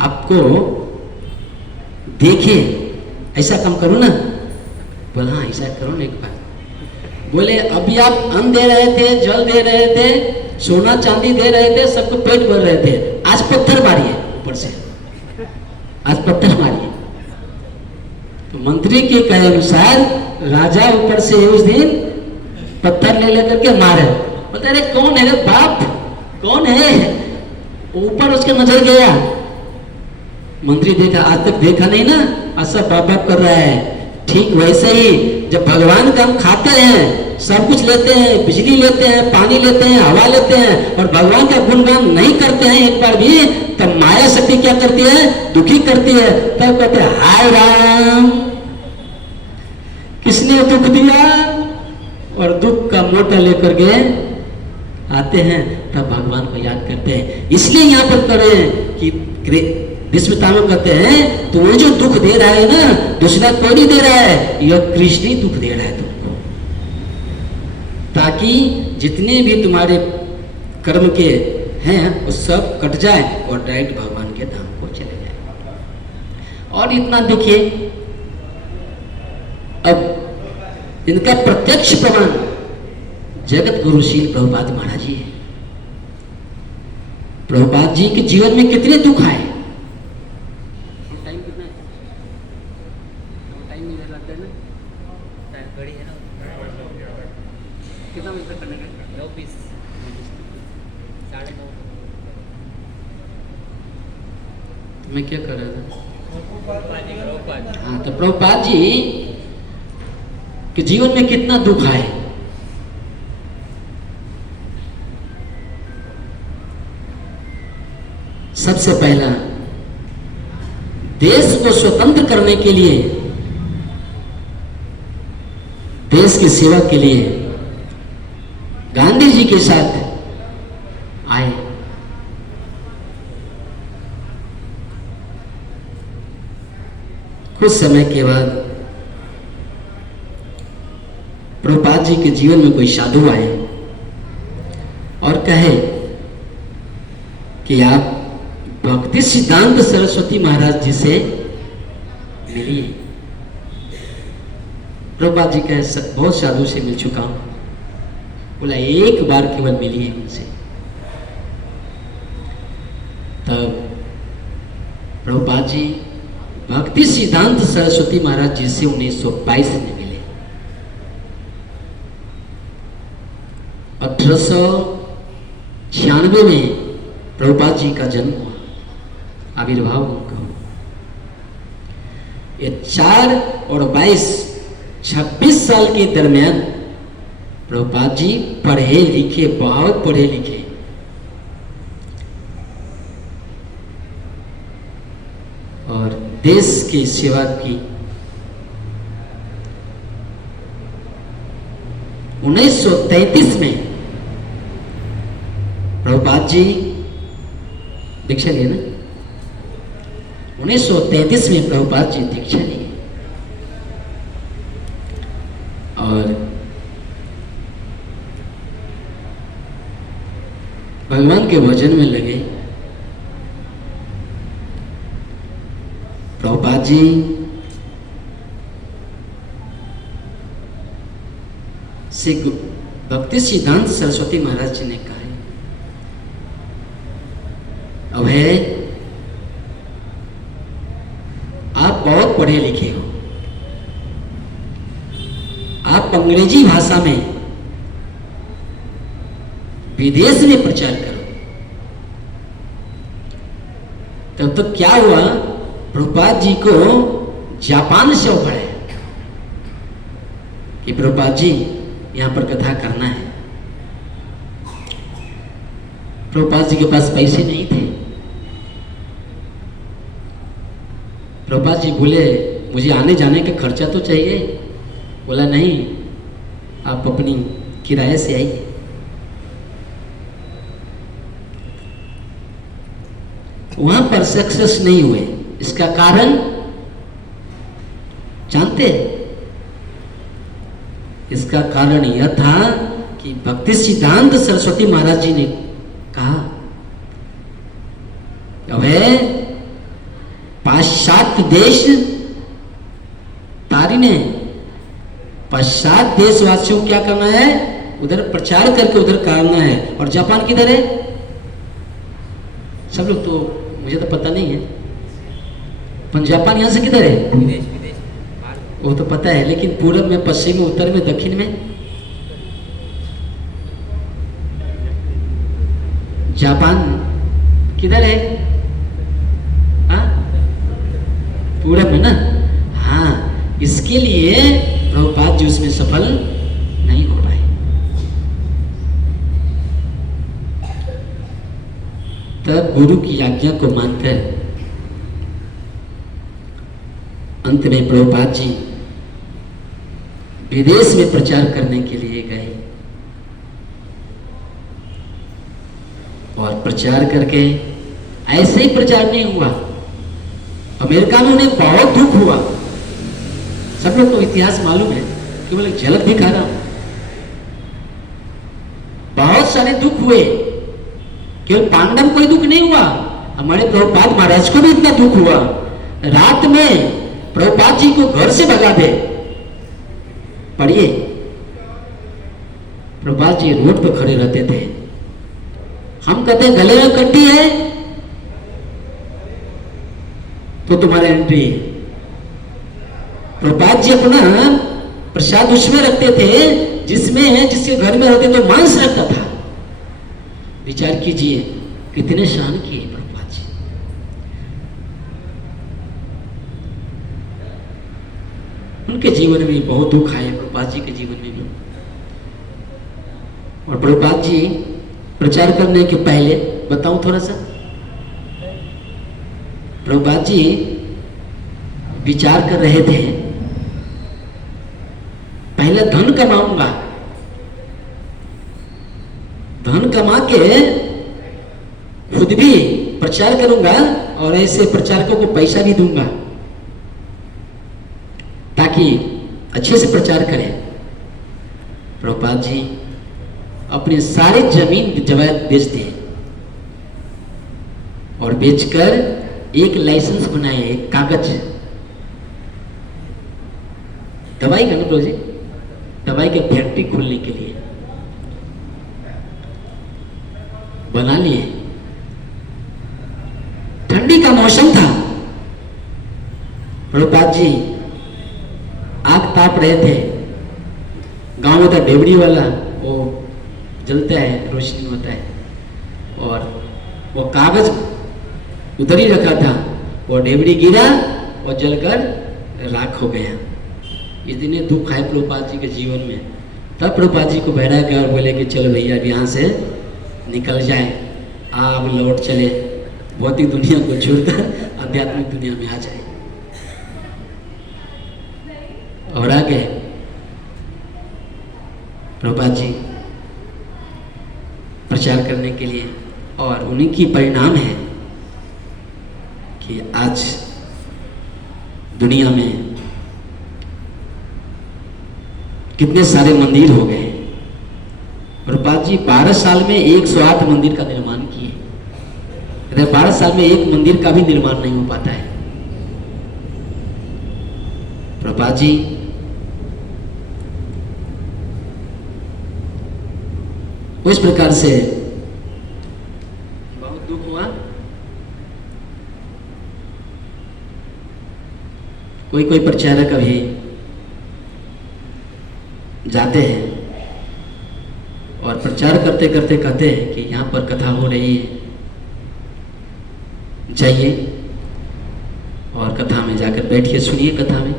आपको देखे ऐसा काम करो ना। बोला हाँ ऐसा करो ना एक बार। बोले अभी आप अन्न दे रहे थे, जल दे रहे थे, सोना चांदी दे रहे थे, सबको पेट भर रहे थे, आज पत्थर मारिए ऊपर से, आज पत्थर मारिए। तो मंत्री के कहे अनुसार राजा ऊपर से उस दिन पत्थर ले लेकर के मारे। बोलते अरे कौन है रे बाप, कौन है? ऊपर उसके नजर गया। मंत्री देखा, आज तक देखा नहीं ना, आज सब बाप बाप कर रहा है। ठीक वैसे ही जब भगवान का हम खाते हैं, सब कुछ लेते हैं, बिजली लेते हैं, पानी लेते हैं, हवा लेते हैं, और भगवान का गुणगान नहीं करते हैं एक बार भी, तब माया शक्ति क्या करती है? दुखी करती है। तब कहते हैं हाय राम, किसने दुख दिया? और दुख का मोटा लेकर के आते हैं, तब भगवान को याद करते हैं। इसलिए यहाँ पर करें कि विश्वतामा कहते हैं तो वो जो दुख दे रहा है ना, दूसरा कोई नहीं दे रहा है, यह कृष्ण ही दुख दे रहा है तुमको, ताकि जितने भी तुम्हारे कर्म के हैं वो सब कट जाए और डायरेक्ट भगवान के धाम को चले जाए। और इतना देखिए, अब इनका प्रत्यक्ष प्रमाण जगत गुरुशील प्रभुपाद महाराज जी है। प्रभुपाद जी के जीवन में कितने दुख आए। मैं क्या कर रहा था? हाँ, तो प्रभुपाद जी के जीवन में कितना दुख आए। सबसे पहला, देश को स्वतंत्र करने के लिए, देश की सेवा के लिए गांधी जी के साथ आए। कुछ समय के बाद प्रभुपाद जी के जीवन में कोई साधु आए और कहे कि आप भक्ति सिद्धांत सरस्वती महाराज जी से मिलिए। प्रभुपाद जी कहे बहुत साधु से मिल चुका हूं। बोला एक बार केवल मिलिए उनसे। तब प्रभुपाद जी भक्ति सिद्धांत सरस्वती महाराज जी से 1922 में मिले। 1896 में प्रभुपाद जी का जन्म हुआ, आविर्भाव उनका। ये 4 और 22, 26 साल के दरमियान प्रभुपाद जी पढ़े लिखे, बहुत पढ़े लिखे, और देश की सेवा की। 1933 में प्रभुपाद जी दीक्षा लिए ना। 1933 में प्रभुपाद जी दीक्षा लिए और भगवान के भजन में लगे। प्रभुपाद जी से भक्ति सिद्धांत सरस्वती महाराज जी ने कहा, अब है आप बहुत पढ़े लिखे हो, आप अंग्रेजी भाषा में विदेश में प्रचार करो। तब तो क्या हुआ, प्रभुपाद जी को जापान से ऑफर है कि प्रभुपाद जी यहां पर कथा करना है। प्रभुपाद जी के पास पैसे नहीं थे। प्रभुपाद जी बोले मुझे आने जाने का खर्चा तो चाहिए। बोला नहीं, आप अपनी किराए से आइए। वहां पर सक्सेस नहीं हुए। इसका कारण जानते हैं? इसका कारण यह था कि भक्ति सिद्धांत सरस्वती महाराज जी ने कहा, अबे पाश्चात्य देश तारी ने पाश्चात्य देशवासियों को क्या करना है, उधर प्रचार करके उधर करना है। और जापान किधर है? सब लोग तो, मुझे तो पता नहीं है, पर जापान यहां से किधर है? वो तो पता है, लेकिन पूरब में, पश्चिम में, उत्तर में, दक्षिण में? जापान किधर है? हाँ, पूरब में ना। हाँ, इसके लिए प्रभुपाद जी उसमें सफल नहीं हो पाए। तब गुरु की आज्ञा को मानकर अंत में प्रभुपाद जी विदेश में प्रचार करने के लिए गए और प्रचार करके, ऐसे ही प्रचार नहीं हुआ, अमेरिका में उन्हें बहुत दुख हुआ। सब लोग को इतिहास मालूम है, केवल एक झलक दिखा रहा हूं। बहुत सारे दुख हुए, केवल पांडव कोई दुख नहीं हुआ, हमारे प्रभुपाद महाराज को भी इतना दुख हुआ। रात में प्रभुपाद जी को घर से भगा दे। पढ़िए, प्रभुपाद जी रोड पर खड़े रहते थे। हम कहते हैं गले में कट्टी है तो तुम्हारा एंट्री। प्रभुपाद जी अपना प्रसाद उसमें रखते थे जिसमें, जिसके घर में रहते तो मांस रखता था। विचार कीजिए कितने शान किए प्रभुपाद जी। उनके जीवन में बहुत दुख आए, प्रभुपाद जी के जीवन में भी। और प्रभुपाद जी प्रचार करने के पहले बताऊं थोड़ा सा, प्रभुपाद जी विचार कर रहे थे, पहले धन कमाऊंगा, धन कमा के खुद भी प्रचार करूंगा और ऐसे प्रचारकों को पैसा भी दूंगा ताकि अच्छे से प्रचार करें। प्रभुपाद जी अपनी सारी जमीन जवाब बेच दिए और बेचकर एक लाइसेंस बनाए, एक कागज, दवाई का प्रोजेक्ट, दवाई के फैक्ट्री खोलने के लिए बना लिए। ठंडी का मौसम था, प्रभुपाद जी आग ताप रहे थे। गांव में था डेबड़ी वाला, वो जलता है, रोशनी होता है, और वो कागज उधर ही रखा था, वो डेबड़ी गिरा और जलकर राख हो गया। इतने दुख आए प्रभुपाद जी के जीवन में। तब प्रभुपाद जी को बैठा गया और बोले कि चलो भैया अब यहाँ से निकल जाए, आप लौट चले, भौतिक दुनिया को छोड़कर आध्यात्मिक दुनिया में आ जाए। और आगे प्रभुपाद जी प्रचार करने के लिए, और उन्हीं की परिणाम है कि आज दुनिया में कितने सारे मंदिर हो गए। प्रभुपाद जी 12 साल में 108 मंदिर का निर्माण किए। 12 साल में एक मंदिर का भी निर्माण नहीं हो पाता है। प्रभुपाद जी उस प्रकार से बहुत दुख हुआ। कोई कोई प्रचारक अभी जाते हैं और प्रचार करते करते कहते हैं कि यहाँ पर कथा हो रही है, जाइए और कथा में जाकर बैठिए, सुनिए कथा में।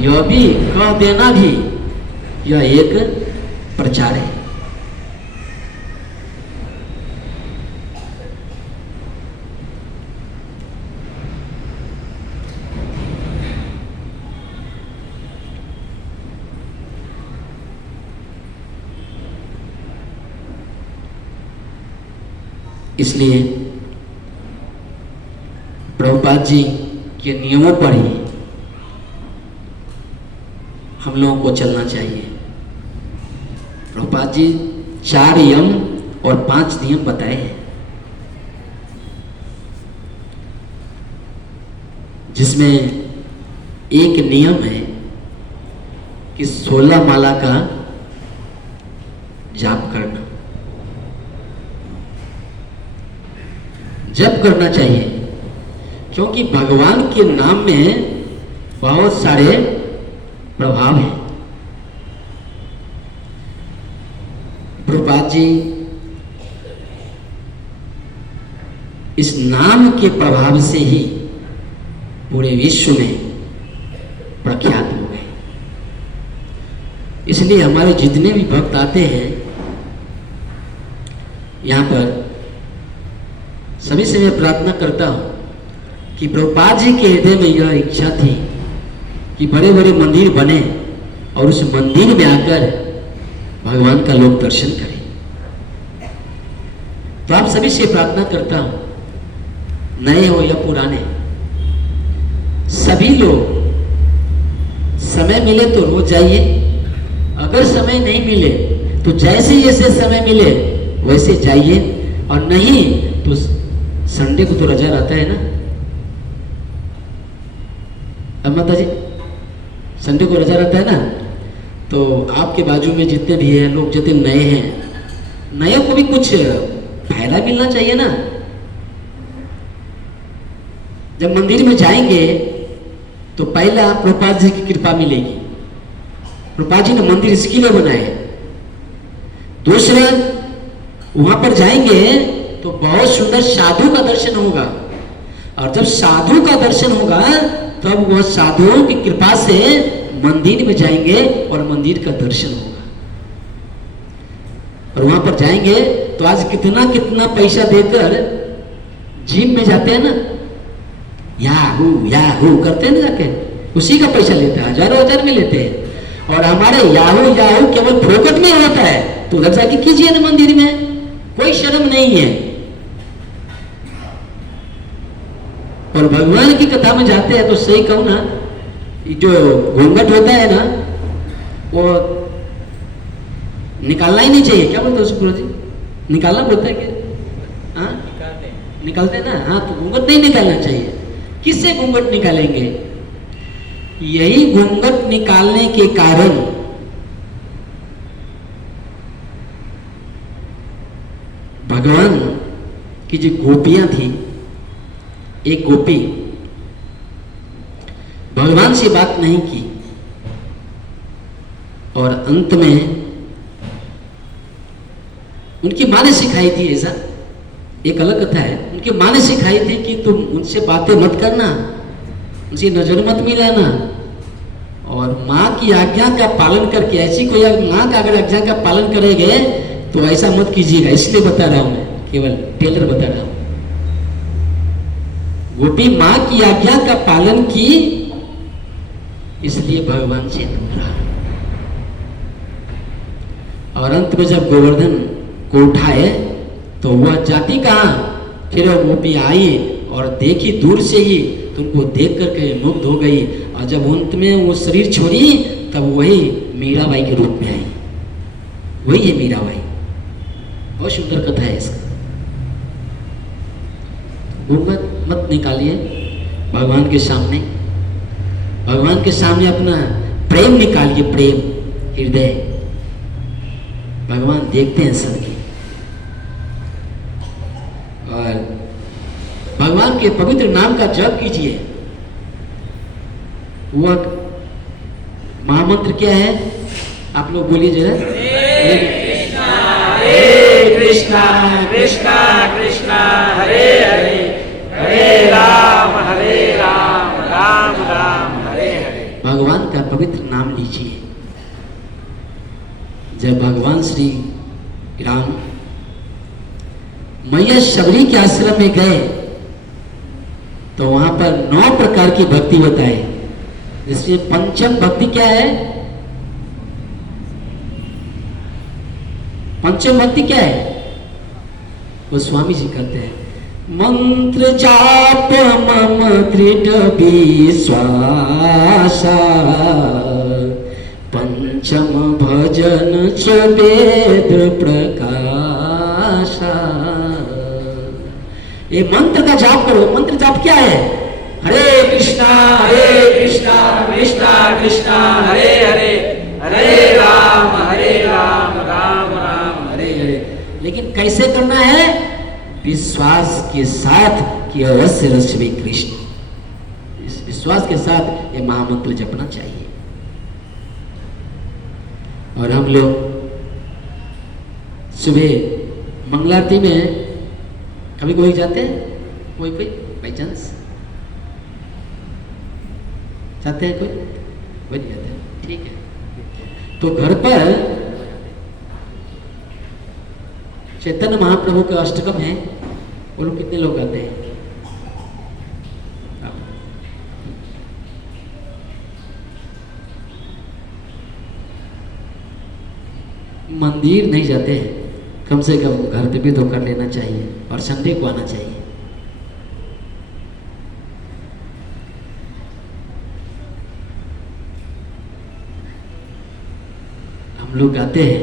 यह भी कह देना भी यह एक प्रचार है। इसलिए प्रभुपाद जी के नियमों पर ही हम लोगों को चलना चाहिए। प्रभुपाद जी 4 यम और 5 नियम बताए हैं, जिसमें एक नियम है कि 16 माला का जाप करना, जप करना चाहिए, क्योंकि भगवान के नाम में बहुत सारे प्रभाव हैं। प्रभुपाद जी इस नाम के प्रभाव से ही पूरे विश्व में प्रख्यात हो गए। इसलिए हमारे जितने भी भक्त आते हैं यहाँ पर, सभी से मैं प्रार्थना करता हूँ कि प्रभुपाद जी के हृदय में यह इच्छा थी कि बड़े बड़े मंदिर बने और उस मंदिर में आकर भगवान का लोग दर्शन करें। तो आप सभी से प्रार्थना करता हूँ, नए हो या पुराने, सभी लोग समय मिले तो रोज जाइए, अगर समय नहीं मिले तो जैसे जैसे समय मिले वैसे जाइए, और नहीं तो संडे को तो रजा रहता है ना अब माता जी, संडे को रजा रहता है ना, तो आपके बाजू में जितने भी हैं लोग, जितने नए हैं, नए को भी कुछ फायदा मिलना चाहिए ना। जब मंदिर में जाएंगे तो पहला प्रभुपाद जी की कृपा मिलेगी। प्रभुपाद जी ने मंदिर इसके लिए बनाए। दूसरा, वहां पर जाएंगे तो बहुत सुंदर साधु का दर्शन होगा, और जब साधु का दर्शन होगा तब वह साधुओं की कृपा से मंदिर में जाएंगे और मंदिर का दर्शन होगा। और वहां पर जाएंगे तो आज कितना कितना पैसा देकर जिम में जाते हैं ना, याहू याहू करते हैं ना, जाके उसी का पैसा लेते हैं, हजारों हजार में लेते हैं। और हमारे याहू याहू केवल फोकट में होता है, तो उधर जाके कीजिए ना मंदिर में, कोई शर्म नहीं है। और भगवान की कथा में जाते हैं तो सही कहूं ना, जो घूंघट होता है ना वो निकालना ही नहीं चाहिए। क्या बोलते हैं उसको जी, निकालना बोलता है क्या? हाँ निकालते हैं ना, हाँ तो घूंघट नहीं निकालना चाहिए। किससे घूंघट निकालेंगे? यही घूंघट निकालने के कारण भगवान की जो गोपियां थी, एक गोपी भगवान से बात नहीं की और अंत में उनकी मां ने सिखाई थी, ऐसा एक अलग कथा है, उनकी मां ने सिखाई थी कि तुम उनसे बातें मत करना, उनसे नजर मत मिलाना, और मां की आज्ञा का पालन करके, ऐसी कोई मां का अगर आज्ञा का पालन करेंगे तो ऐसा मत कीजिएगा। इसलिए बता रहा हूं मैं, केवल टेलर बता रहा हूं। गोपी मां की आज्ञा का पालन की, इसलिए भगवान से दूर रहा। और अंत में जब गोवर्धन को उठाए तो वह जाती कहां, फिर वह गोपी आई और देखी दूर से ही, तुमको देख करके मुग्ध हो गई, और जब अंत में वो शरीर छोड़ी तब वही मीराबाई के रूप में आई। वही है मीराबाई। बहुत सुंदर कथा है इसका। घूंघट मत निकालिए भगवान के सामने, भगवान के सामने अपना प्रेम निकालिए, प्रेम हृदय। भगवान देखते हैं सबकी, और भगवान के पवित्र नाम का जप कीजिए। वह महामंत्र क्या है आप लोग बोलिए जरा। हरे कृष्णा कृष्णा कृष्णा हरे हरे, हरे राम राम राम हरे हरे। भगवान का पवित्र नाम लीजिए। जब भगवान श्री राम मैया शबरी के आश्रम में गए तो वहां पर 9 प्रकार की भक्ति बताए, जिसमें पंचम भक्ति क्या है? पंचम भक्ति क्या है? वो स्वामी जी कहते हैं, मंत्र जाप मम दृढ़ विश्वासा, पंचम भजन वेद प्रकाशा। ये मंत्र का जाप करो। मंत्र जाप क्या है? हरे कृष्णा कृष्णा कृष्णा हरे हरे, हरे राम राम राम हरे हरे। लेकिन कैसे करना है? विश्वास के साथ कि अवश्य रसवे कृष्ण। इस विश्वास के साथ ये महामंत्र जपना चाहिए। और हम लोग सुबह मंगलारती में कभी कोई जाते हैं, कोई बाई चांस जाते हैं, कोई नहीं जाते हैं, ठीक है। तो घर पर चैतन्य महाप्रभु का अष्टकम है, वो लोग कितने लोग आते हैं? मंदिर नहीं जाते हैं, कम से कम घर पे भी तो कर लेना चाहिए और संडे को आना चाहिए। हम लोग गाते हैं,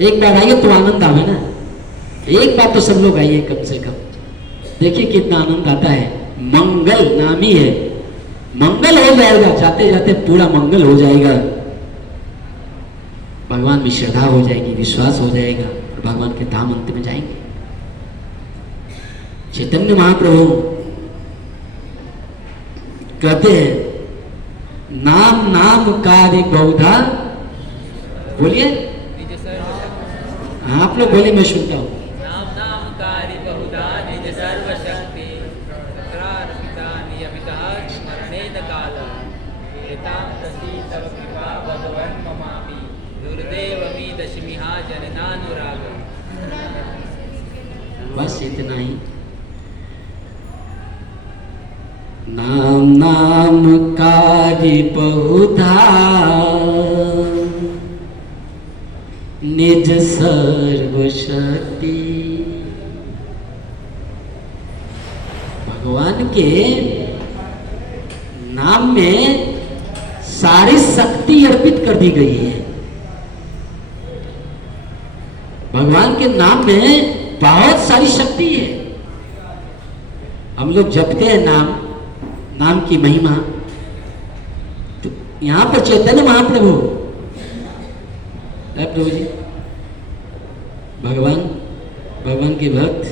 एक बार आइए तो आनंद आवे ना। एक बार तो सब लोग आइए कम से कम, देखिए कितना आनंद आता है। मंगल नामी है, मंगल हो जाएगा, जाते जाते पूरा मंगल हो जाएगा। भगवान में श्रद्धा हो जाएगी, विश्वास हो जाएगा और भगवान के धाम अंत में जाएंगे। चैतन्य महाप्रभु कहते हैं, नाम नाम कार्य बहुधा। बोलिए, आप लोग बोलिए, मैं सुनता हूँ। नाम नाम कार्य बहुधा निज सर्वशक्ति, तत्रार्पिता नियमितः स्मरणेन कालः, एतां प्रति तव कृपा भगवन् ममापि, दुर्दैवमी दशमिहा जननानुराग। बस इतना ही। नाम नाम कार्य बहुधा निज सर्वशक्ति। भगवान के नाम में सारी शक्ति अर्पित कर दी गई है। भगवान के नाम में बहुत सारी शक्ति है। हम लोग जपते हैं नाम की महिमा। तो यहां पर चैतन्य महाप्रभु, प्रभु जी, भगवान के भक्त,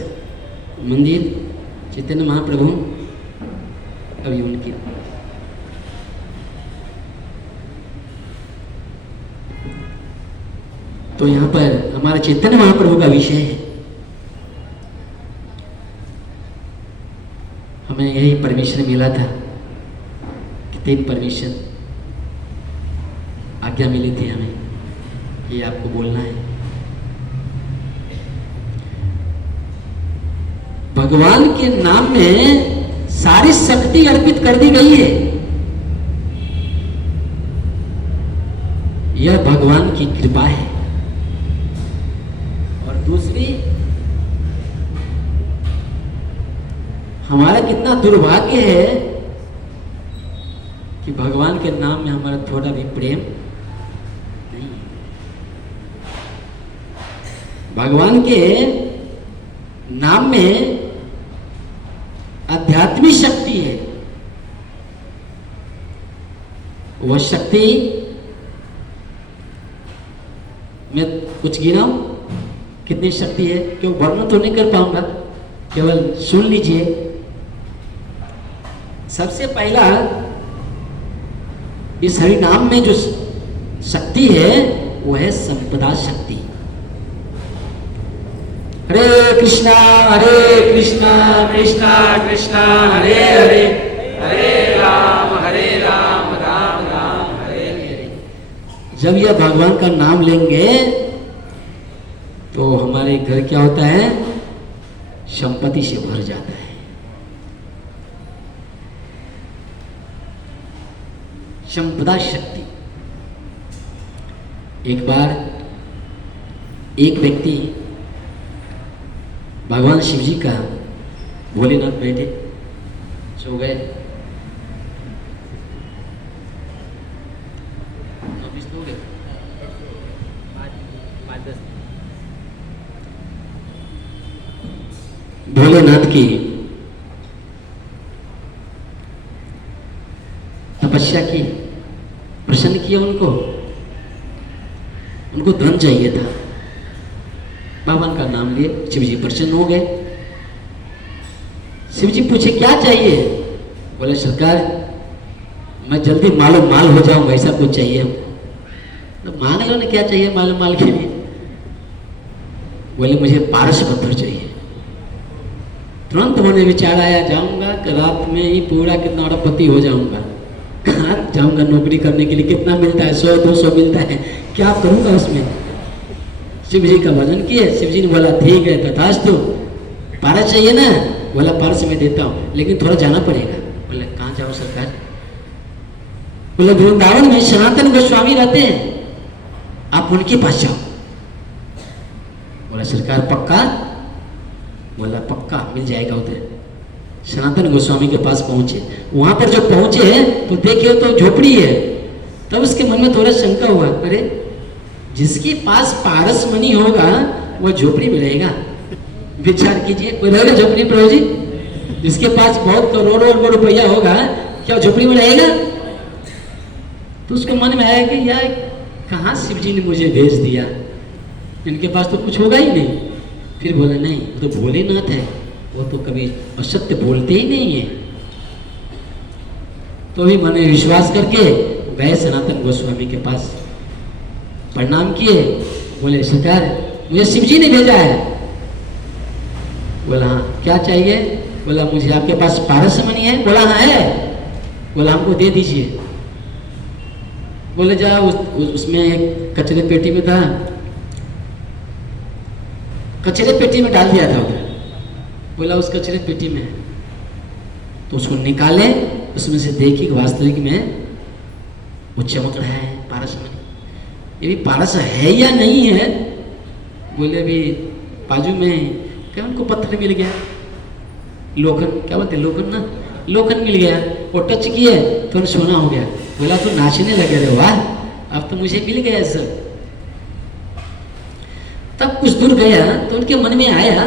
मंदिर, चैतन्य महाप्रभु, अभी उनकी तो यहाँ पर हमारा चैतन्य महाप्रभु का विषय है। हमें यही परमिशन मिला था कि 3 परमिशन आज्ञा मिली थी हमें, ये आपको बोलना है। भगवान के नाम में सारी शक्ति अर्पित कर दी गई है। यह भगवान की कृपा है। और दूसरी, हमारा कितना दुर्भाग्य है कि भगवान के नाम में हमारा थोड़ा भी प्रेम नहीं है। भगवान के नाम में आध्यात्मिक शक्ति है। वह शक्ति मैं कुछ गिनाऊं कितनी शक्ति है, क्यों वर्णन तो नहीं कर पाऊंगा, केवल सुन लीजिए। सबसे पहला, इस हरि नाम में जो शक्ति है वो है संपदा शक्ति। हरे कृष्णा कृष्णा कृष्णा हरे हरे, हरे राम राम राम हरे हरे। जब यह भगवान का नाम लेंगे तो हमारे घर क्या होता है? संपत्ति से भर जाता है। संपदा शक्ति। एक बार एक व्यक्ति भगवान शिव जी का भोलेनाथ बैठे सो गए। भोलेनाथ की तपस्या की, प्रसन्न किया उनको धन चाहिए था। भगवान का नाम लिए, शिव जी प्रसन्न हो गए। शिव जी पूछे क्या चाहिए? बोले सरकार मैं जल्दी मालो माल हो जाऊं, ऐसा कुछ चाहिए हमको। तो मांग लो ना क्या चाहिए मालो माल के लिए। बोले मुझे पारस पत्थर चाहिए। तुरंत उन्होंने विचार आया, जाऊंगा कि रात में ही पूरा कितना अरबपति हो जाऊंगा। कहाँ जाऊंगा नौकरी करने के लिए, कितना मिलता है? 100-200 मिलता है, क्या करूंगा उसमें? शिव जी का भजन किए। शिव जी ने बोला ठीक है तथास्तु, पारस चाहिए ना? बोला पारस मैं देता हूँ, लेकिन थोड़ा जाना पड़ेगा। बोले कहाँ जाओ सरकार? बोले वृंदावन में सनातन गोस्वामी रहते हैं, आप उनके पास जाओ। बोला सरकार पक्का? बोला पक्का मिल जाएगा उधर। सनातन गोस्वामी के पास पहुंचे। वहां पर जो पहुंचे तो देखे तो झोपड़ी है। तब उसके मन में थोड़ा शंका हुआ, अरे जिसके पास पारस मणि होगा वह झोपड़ी में रहेगा। विचार कीजिए, कोई रहेगा झोपड़ी प्रभु जी? जिसके पास बहुत करोड़ों रुपया होगा क्या झोपड़ी में रहेगा? तो उसके मन में आया कि यार कहाँ शिव जी ने मुझे भेज दिया, इनके पास तो कुछ होगा ही नहीं। फिर बोला नहीं, वो तो भोलेनाथ है, वो तो कभी असत्य बोलते ही नहीं है। तो भी मैंने विश्वास करके गए सनातन गोस्वामी के पास, प्रणाम किए। बोले सरकार मुझे शिव जी ने भेजा है। बोला हाँ क्या चाहिए? बोला मुझे आपके पास पारस मणि है? बोला हाँ है। बोला हमको दे दीजिए। बोले जा उसमें एक कचरे पेटी में था, कचरे पेटी में डाल दिया था उधर। बोला उस कचरे पेटी में, तो उसको निकाले, उसमें से देखी वास्तविक में वो चमक रहा है पारस मणि। ये भी पारस है या नहीं है? बोले अभी बाजू में क्या उनको पत्थर मिल गया, लोखन क्या बोलते लोखन ना, लोखन मिल गया, वो टच किए तो सोना हो गया। बोला तो नाचने लगे, रे वाह अब तो मुझे मिल गया सब। तब कुछ दूर गया तो उनके मन में आया,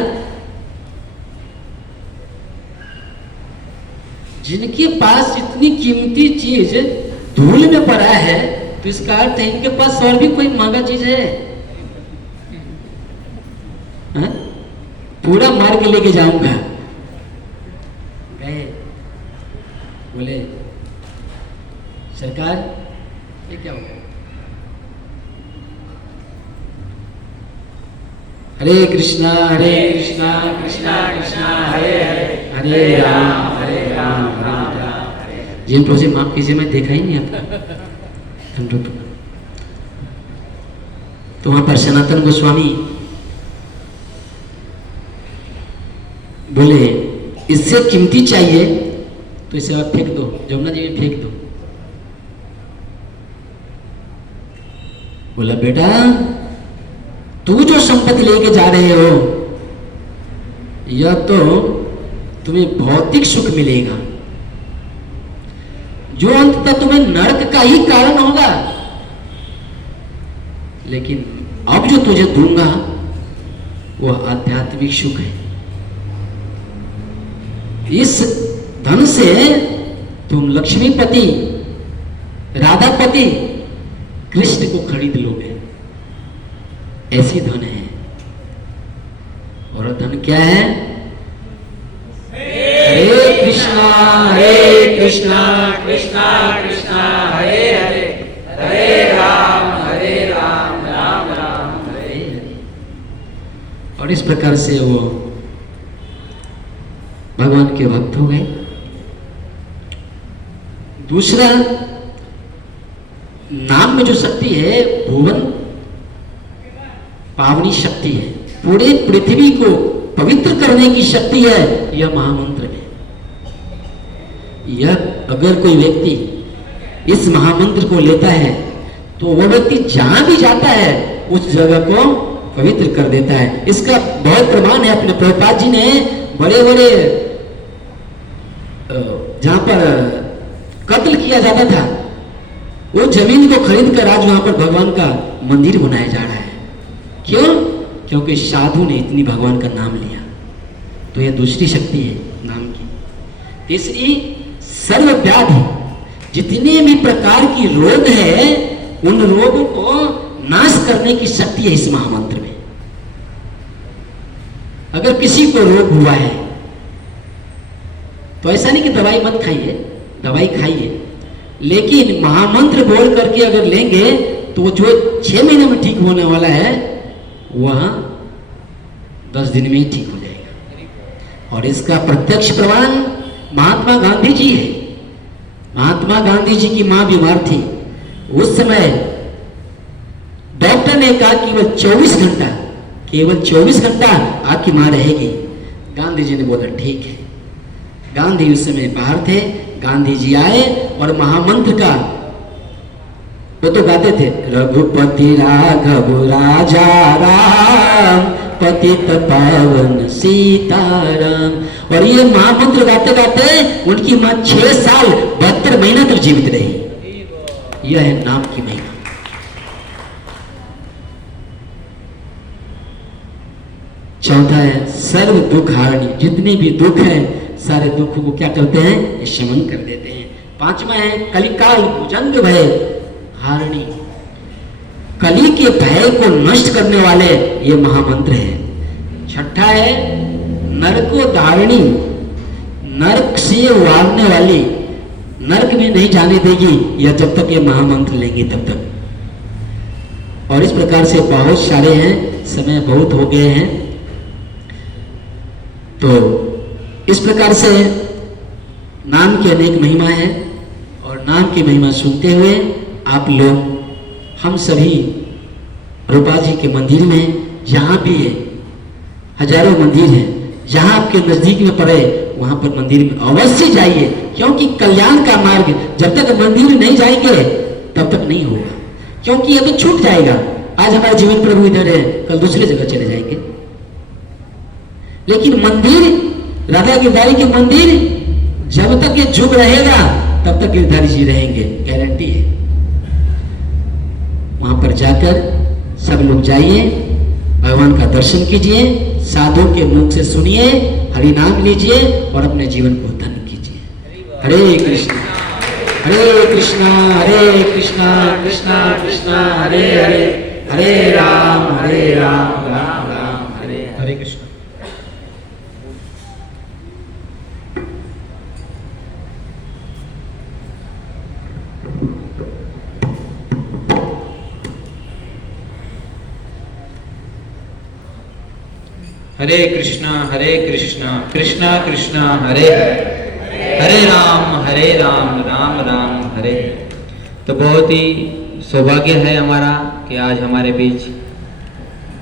जिनके पास इतनी कीमती चीज धूल में पड़ा है तो इसका अर्थ है इनके पास और भी कोई महंगा चीज है। हा? पूरा मार के लेके जाऊंगा। गए, बोले सरकार ये क्या हो गया? हरे कृष्णा कृष्णा कृष्णा हरे हरे, हरे राम राम राम। जी प्रभु जी माफ कीजिए, मैं देखा ही नहीं आपको। तो वहां पर सनातन गोस्वामी बोले इससे कीमती चाहिए तो इसे आप फेंक दो, जमुना जी में फेंक दो। बोला बेटा तू जो संपत्ति लेके जा रहे हो यह तो तुम्हें भौतिक सुख मिलेगा, जो अंततः तुम्हें नरक का ही कारण होगा। लेकिन अब जो तुझे दूंगा वह आध्यात्मिक सुख है। इस धन से तुम लक्ष्मीपति, राधापति, कृष्ण को खरीद लोगे। ऐसी धन है। और धन क्या है? हरे कृष्णा कृष्णा कृष्णा हरे हरे, हरे राम राम राम हरे हरे। और इस प्रकार से वो भगवान के भक्त हो गए। दूसरा, नाम में जो शक्ति है भुवन पावनी शक्ति है, पूरे पृथ्वी को पवित्र करने की शक्ति है यह महामंत्र में। यह अगर कोई व्यक्ति इस महामंत्र को लेता है तो वह व्यक्ति जहां भी जाता है उस जगह को पवित्र कर देता है। इसका बहुत प्रमाण है, अपने प्रभुपाद जी ने बड़े बड़े जहां पर कत्ल किया जाता था वो जमीन को खरीद कर आज वहां पर भगवान का मंदिर बनाया जा रहा है। क्यों? क्योंकि साधु ने इतनी भगवान का नाम लिया। तो यह दूसरी शक्ति है नाम की। तीसरी, सर्वव्याधि, जितने भी प्रकार की रोग है उन रोगों को नाश करने की शक्ति है इस महामंत्र में। अगर किसी को रोग हुआ है तो ऐसा नहीं कि दवाई मत खाइए, दवाई खाइए, लेकिन महामंत्र बोल करके अगर लेंगे तो जो 6 महीने में ठीक होने वाला है वह 10 दिन में ही ठीक हो जाएगा। और इसका प्रत्यक्ष प्रमाण महात्मा गांधी जी है। महात्मा गांधी जी की मां बीमार थी, उस समय डॉक्टर ने कहा केवल 24 घंटा आपकी मां रहेगी। गांधी जी ने बोला ठीक है। गांधी उस समय बाहर थे, गांधी जी आए और महामंत्र का वो तो गाते थे, रघुपति राघव राजा राम पतित पावन सीताराम। और ये महामंत्र गाते गाते उनकी मां 6 साल 72 महीना तक जीवित रही। यह है नाम की महिमा। चौथा है सर्व दुख हारणी, जितने भी दुख हैं सारे दुखों को क्या करते हैं? शमन कर देते हैं। पांचवा है कलिकाल भुजंग भय हारणी, कली के भय को नष्ट करने वाले ये महामंत्र है। छठा है नरकोदारिणी, नरक से उड़ाने वाली, नरक में नहीं जाने देगी या जब तक ये महामंत्र लेंगे तब तक। और इस प्रकार से बहुत सारे हैं, समय बहुत हो गए हैं। तो इस प्रकार से नाम की अनेक महिमा है और नाम की महिमा सुनते हुए आप लोग हम सभी रूपा जी के मंदिर में जहाँ भी है, हजारों मंदिर है, जहाँ आपके नजदीक में पड़े वहां पर मंदिर में अवश्य जाइए, क्योंकि कल्याण का मार्ग जब तक मंदिर में नहीं जाएंगे तब तक नहीं होगा। क्योंकि ये तो छूट जाएगा। आज हमारे जीवन प्रभु इधर है, कल दूसरी जगह चले जाएंगे। लेकिन मंदिर, राधा गिरधारी के मंदिर जब तक ये जुग रहेगा तब तक गिरधारी जी रहेंगे, गारंटी है। वहां पर जाकर सब लोग जाइए, भगवान का दर्शन कीजिए, साधु के मुख से सुनिए, हरि नाम लीजिए और अपने जीवन को धन्य कीजिए। हरे कृष्णा हरे कृष्णा कृष्णा कृष्णा हरे हरे, हरे राम राम राम हरे हरे कृष्ण। हरे कृष्णा कृष्णा कृष्णा हरे हरे, हरे राम राम राम हरे। तो बहुत ही सौभाग्य है हमारा कि आज हमारे बीच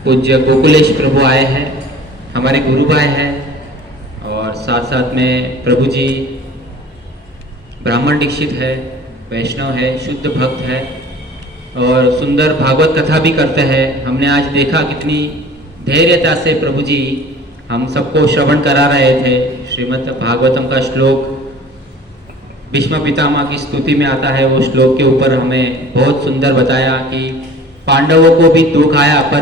पूज्य गोकुलेश प्रभु आए हैं, हमारे गुरु भाई हैं, और साथ साथ में प्रभु जी ब्राह्मण दीक्षित है, वैष्णव है, शुद्ध भक्त है और सुंदर भागवत कथा भी करते हैं। हमने आज देखा कितनी धैर्यता से प्रभु जी हम सबको श्रवण करा रहे थे। श्रीमद् भागवतम का श्लोक भीष्म पितामह की स्तुति में आता है, वो श्लोक के ऊपर हमें बहुत सुंदर बताया कि पांडवों को भी दुख आया, पर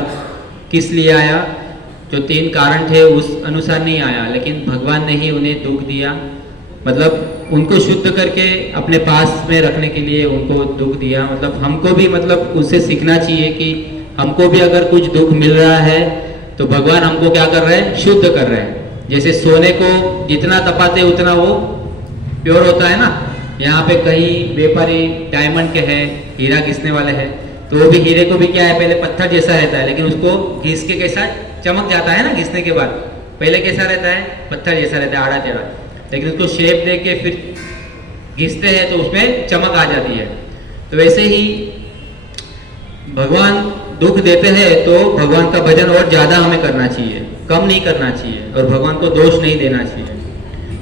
किस लिए आया? जो 3 कारण थे उस अनुसार नहीं आया, लेकिन भगवान ने ही उन्हें दुख दिया, मतलब उनको शुद्ध करके अपने पास में रखने के लिए उनको दुख दिया। मतलब हमको भी मतलब उससे सीखना चाहिए कि हमको भी अगर कुछ दुख मिल रहा है तो भगवान हमको क्या कर रहे हैं? शुद्ध कर रहे हैं। जैसे सोने को जितना तपाते उतना वो प्योर होता है ना। यहाँ पे कई व्यापारी डायमंड के हैं, हीरा घिसने वाले हैं, तो वो भी हीरे को भी क्या है, पहले पत्थर जैसा रहता है, लेकिन उसको घिस के कैसा चमक जाता है ना घिसने के बाद। पहले कैसा रहता है? पत्थर जैसा रहता है, आड़ा टेढ़ा, लेकिन उसको शेप दे के फिर घिसते हैं तो उसमें चमक आ जाती है। तो वैसे ही भगवान दुख देते हैं तो भगवान का भजन और ज्यादा हमें करना चाहिए, कम नहीं करना चाहिए, और भगवान को दोष नहीं देना चाहिए।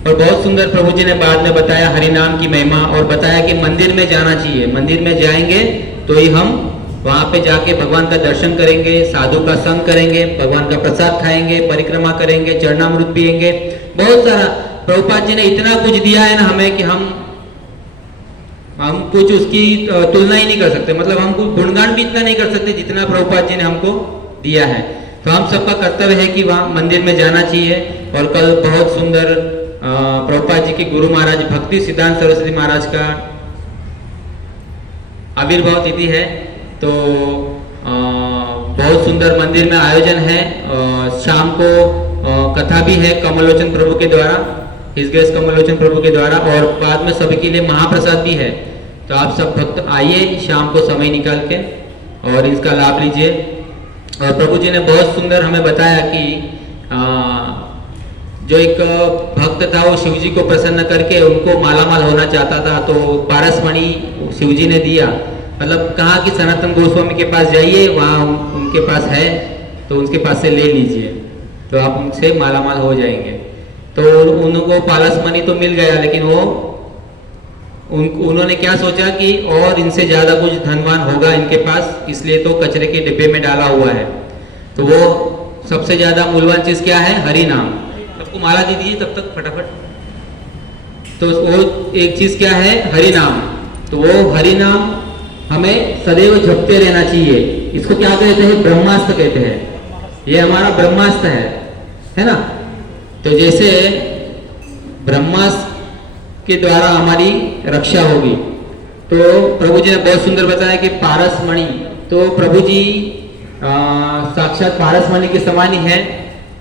और बहुत सुंदर प्रभु जी ने बाद में बताया हरि नाम की महिमा, और बताया कि मंदिर में जाना चाहिए, मंदिर में जाएंगे तो ही हम वहाँ पे जाके भगवान का दर्शन करेंगे, साधु का संग करेंगे, भगवान का प्रसाद खाएंगे, परिक्रमा करेंगे, चरणामृत पिएंगे, बहुत सारा। प्रभुपाद जी ने इतना कुछ दिया है ना हमें कि हम कुछ उसकी तुलना ही नहीं कर सकते, मतलब हम कुछ गुणगान भी इतना नहीं कर सकते जितना प्रभुपाद जी ने हमको दिया है। तो हम सबका कर्तव्य है कि वहाँ मंदिर में जाना चाहिए। और कल बहुत सुंदर प्रभुपाद जी के गुरु महाराज भक्ति सिद्धांत सरस्वती महाराज का आविर्भाव तिथि है, तो बहुत सुंदर मंदिर में आयोजन है। शाम को कथा भी है कमलोचन प्रभु के द्वारा, हिज ग्रेस कमलोचन प्रभु के द्वारा, और बाद में सभी के लिए महाप्रसाद भी है। तो आप सब भक्त आइए शाम को समय निकाल के और इसका लाभ लीजिए। और प्रभु जी ने बहुत सुंदर हमें बताया कि जो एक भक्त था वो शिव जी को प्रसन्न करके उनको मालामाल होना चाहता था, तो पारसमणि शिव जी ने दिया। मतलब कहा कि सनातन गोस्वामी के पास जाइए, वहाँ उनके पास है तो उनके पास से ले लीजिए, तो आप उनसे मालामाल हो जाएंगे। तो उनको पारसमणि तो मिल गया, लेकिन वो उन्होंने क्या सोचा कि और इनसे ज्यादा कुछ धनवान होगा इनके पास, इसलिए तो कचरे के डिब्बे में डाला हुआ है। तो वो सबसे ज्यादा मूल्यवान चीज क्या है? हरि नाम। सबको माला दे दीजिए तब तक फटाफट। तो वो एक चीज क्या है? हरि नाम। तो वो हरि नाम हमें सदैव जपते रहना चाहिए। इसको क्या कहते हैं? ब्रह्मास्त्र कहते हैं। ये हमारा ब्रह्मास्त्र है ना। तो जैसे ब्रह्मास्त्र के द्वारा हमारी रक्षा होगी, तो प्रभु जी ने बहुत सुंदर बताया कि पारसमणि, तो प्रभु जी साक्षात पारसमणि के समान ही है।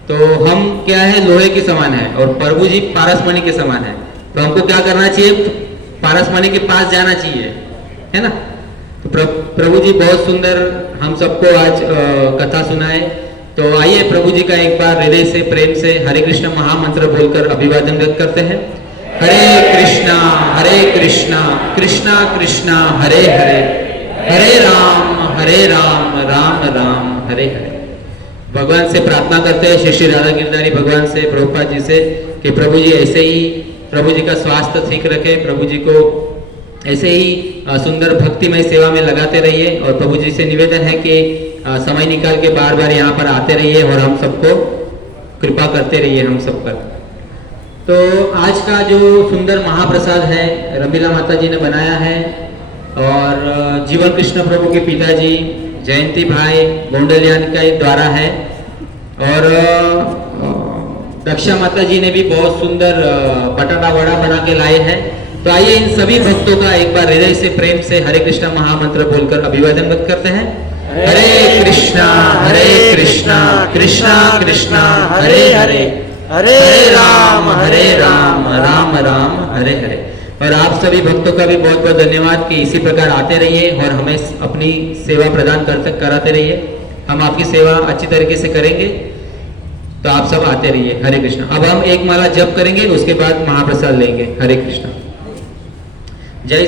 तो हम क्या है? लोहे के समान है, और प्रभु जी पारसमणि के समान है। तो हमको क्या करना चाहिए? पारसमणि के पास जाना चाहिए, है ना। तो प्रभु जी बहुत सुंदर हम सबको आज कथा सुनाए। तो आइए प्रभु जी का एक बार हृदय से प्रेम से हरे कृष्ण महामंत्र बोलकर अभिवादन व्यक्त करते हैं। हरे कृष्णा कृष्णा कृष्णा हरे हरे, हरे राम राम राम हरे हरे। भगवान से प्रार्थना करते हैं, श्री राधा गिरधारी भगवान से, प्रभुपाद जी से, कि प्रभु जी ऐसे ही प्रभु जी का स्वास्थ्य ठीक रखे, प्रभु जी को ऐसे ही सुंदर भक्तिमय सेवा में लगाते रहिए। और प्रभु जी से निवेदन है कि समय निकाल के बार बार यहाँ पर आते रहिए और हम सबको कृपा करते रहिए हम सब पर। तो आज का जो सुंदर महाप्रसाद है रमीला माता जी ने बनाया है, और जीवन कृष्ण प्रभु के पिताजी जयंती भाई गोंडलियान के द्वारा है, और दक्षा माता जी ने भी बहुत सुंदर बटाटा वड़ा बना के लाए हैं। तो आइए इन सभी भक्तों का एक बार हृदय से प्रेम से हरे कृष्णा महामंत्र बोलकर अभिवादन व्यक्त करते हैं। हरे कृष्णा कृष्णा कृष्णा हरे हरे, हरे राम राम राम हरे हरे। और आप सभी भक्तों का भी बहुत बहुत धन्यवाद कि इसी प्रकार आते रहिए और हमें अपनी सेवा प्रदान कराते रहिए। हम आपकी सेवा अच्छी तरीके से करेंगे, तो आप सब आते रहिए। हरे कृष्णा। अब हम एक माला जप करेंगे, उसके बाद महाप्रसाद लेंगे। हरे कृष्णा। जय